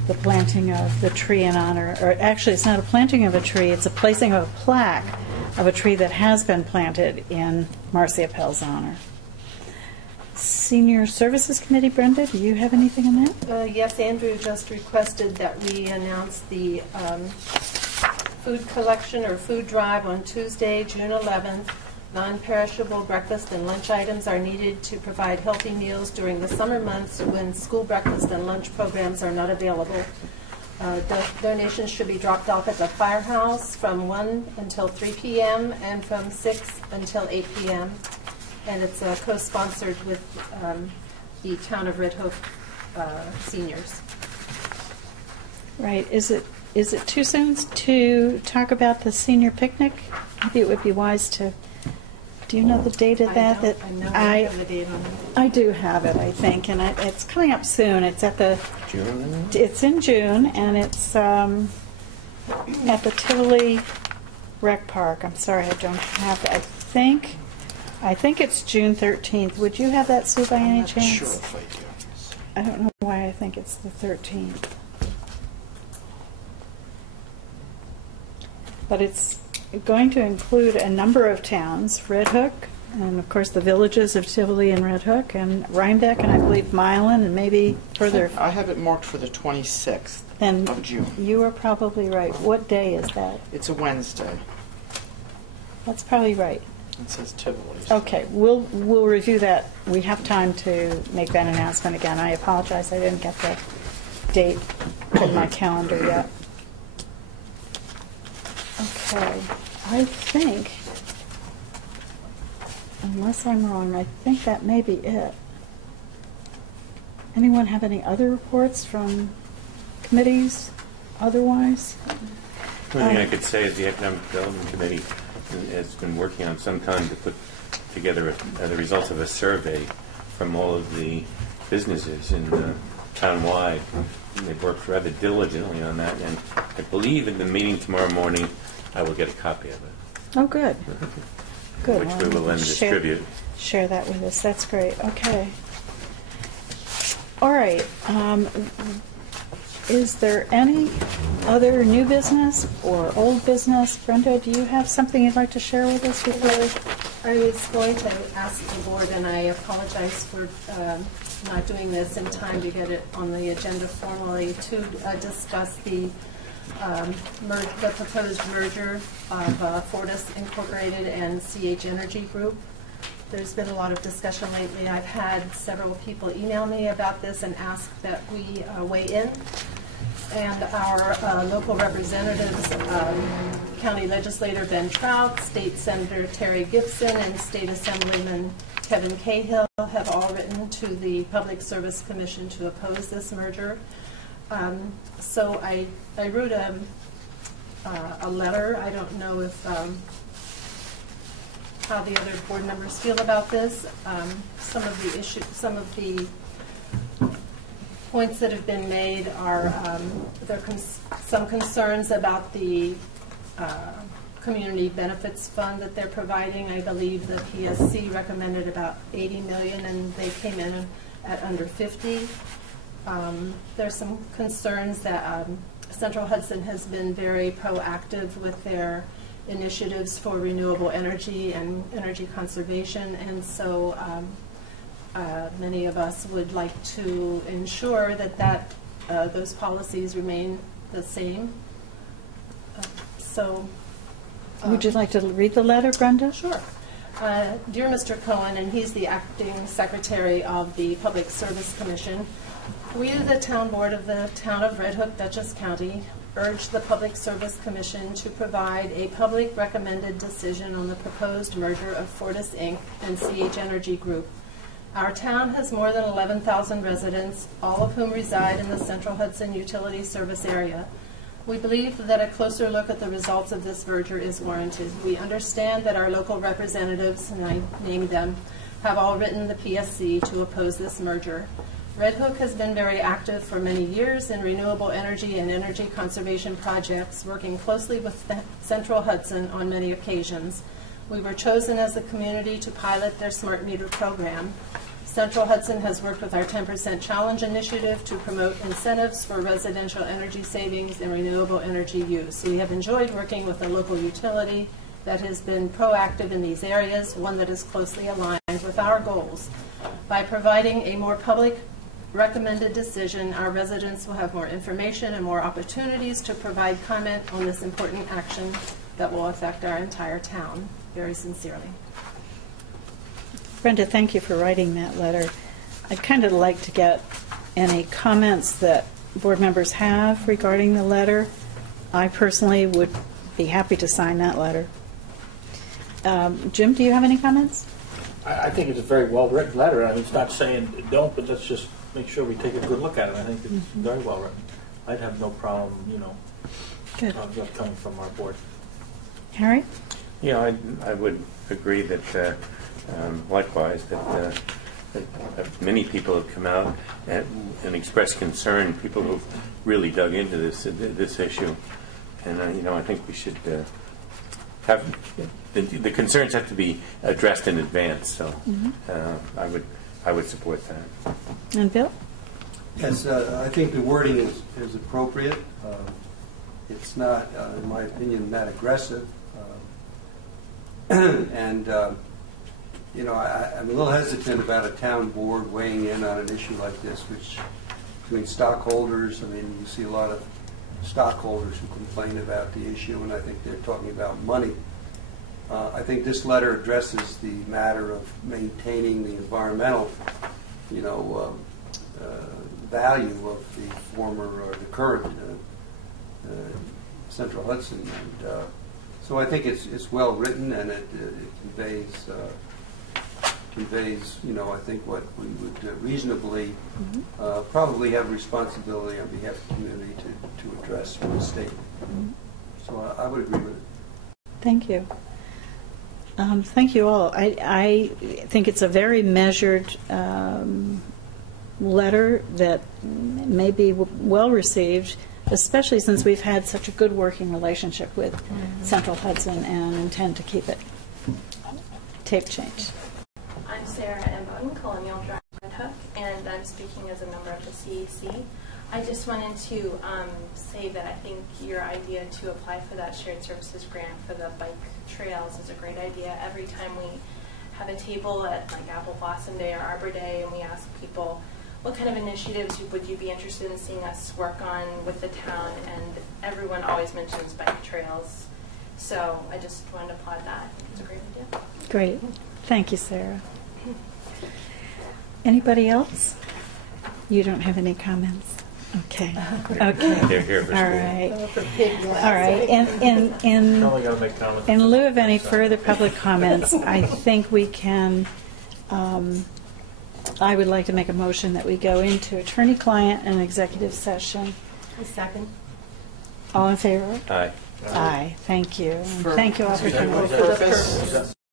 The planting of the tree in honor, or actually it's not a planting of a tree, it's a placing of a plaque of a tree that has been planted in Marcia Pell's honor. Senior Services Committee, Brenda, do you have anything on that? Yes, Andrew just requested that we announce the food collection or food drive on Tuesday, June 11th. Non-perishable breakfast and lunch items are needed to provide healthy meals during the summer months when school breakfast and lunch programs are not available. Donations should be dropped off at the firehouse from 1 until 3 p.m. and from 6 until 8 p.m. And it's co-sponsored with the Town of Red Hook seniors. Right. Is it too soon to talk about the senior picnic? Maybe it would be wise to. Do you know the date of that? I know I have the date on it. I do have it, I think, and it's coming up soon. It's at the June? It's in June, and it's at the Tivoli Rec Park. I'm sorry, I don't have it. I think it's June 13th. Would you have that, Sue, by any chance? Sure, if I do. I don't know why I think it's the 13th. But it's going to include a number of towns, Red Hook, and of course the villages of Tivoli and Red Hook, and Rhinebeck, and I believe Milan, and maybe further. I have it marked for the 26th Then of June. You are probably right. What day is that? It's a Wednesday. That's probably right. It says Tivoli. Okay, we'll review that. We have time to make that announcement again. I apologize, I didn't get the date in my calendar yet. Okay, I think, unless I'm wrong, I think that may be it. Anyone have any other reports from committees otherwise? The only thing I could say is the Economic Development Committee has been working on some time to put together the results of a survey from all of the businesses in town-wide. And they've worked rather diligently on that, and I believe in the meeting tomorrow morning I will get a copy of it. Oh, good. Good. Which we will then distribute. Share that with us. That's great. Okay. All right. Is there any other new business or old business? Brenda, do you have something you'd like to share with us before? I was going to ask the board, and I apologize for not doing this in time to get it on the agenda formally, to discuss the proposed merger of Fortis Incorporated and CH Energy Group. There's been a lot of discussion lately. I've had several people email me about this and ask that we weigh in. And our local representatives, County Legislator Ben Trout, State Senator Terry Gibson, and State Assemblyman Kevin Cahill have all written to the Public Service Commission to oppose this merger. So I wrote a letter. I don't know if how the other board members feel about this. Some of the points that have been made are there are some concerns about the community benefits fund that they're providing. I believe the PSC recommended about $80 million, and they came in at under 50. There's some concerns that Central Hudson has been very proactive with their initiatives for renewable energy and energy conservation, and so many of us would like to ensure that those policies remain the same. Would you like to read the letter, Brenda? Sure. Dear Mr. Cohen, and he's the acting secretary of the Public Service Commission, we, the town board of the town of Red Hook, Dutchess County, urge the Public Service Commission to provide a public recommended decision on the proposed merger of Fortis Inc. and CH Energy Group. Our town has more than 11,000 residents, all of whom reside in the Central Hudson Utility Service area. We believe that a closer look at the results of this merger is warranted. We understand that our local representatives, and I named them, have all written the PSC to oppose this merger. Red Hook has been very active for many years in renewable energy and energy conservation projects, working closely with Central Hudson on many occasions. We were chosen as the community to pilot their smart meter program. Central Hudson has worked with our 10% Challenge initiative to promote incentives for residential energy savings and renewable energy use. We have enjoyed working with a local utility that has been proactive in these areas, one that is closely aligned with our goals. By providing a more public recommended decision, our residents will have more information and more opportunities to provide comment on this important action that will affect our entire town. Very sincerely. Brenda, thank you for writing that letter. I'd kind of like to get any comments that board members have regarding the letter. I personally would be happy to sign that letter. Jim, do you have any comments? I think it's a very well-written letter. I mean, it's not saying don't, but let's just make sure we take a good look at it. I think it's very well-written. I'd have no problem, Good. Coming from our board. Harry? Yeah, I would agree that likewise that many people have come out and expressed concern. People who've really dug into this issue, and I think we should have the concerns have to be addressed in advance. So I would support that. And Bill? Yes, I think the wording is appropriate. It's not, in my opinion, that aggressive. And I'm a little hesitant about a town board weighing in on an issue like this, which between stockholders, I mean, you see a lot of stockholders who complain about the issue, and I think they're talking about money. I think this letter addresses the matter of maintaining the environmental, value of the former or the current Central Hudson, and so I think it's well written, and it conveys, I think what we would reasonably probably have responsibility on behalf of the community to address from the state. So I would agree with it. Thank you. Thank you all. I think it's a very measured letter that may be well received, especially since we've had such a good working relationship with Central Hudson and intend to keep it. Tape change. I'm Sarah Emboden, Colonial Drive, Red Hook, and I'm speaking as a member of the CEC. I just wanted to say that I think your idea to apply for that shared services grant for the bike trails is a great idea. Every time we have a table at like Apple Blossom Day or Arbor Day and we ask people, what kind of initiatives would you be interested in seeing us work on with the town? And everyone always mentions bike trails. So I just wanted to applaud that. I think it's a great idea. Great. Thank you, Sarah. Anybody else? You don't have any comments? Okay. Okay. They're here for All school. right. All right. Probably got to make comments. In lieu of any further public comments, I think we can, I would like to make a motion that we go into attorney-client and executive session. A second. All in favor? Aye. Aye. Thank you. And thank you all for coming. Purpose.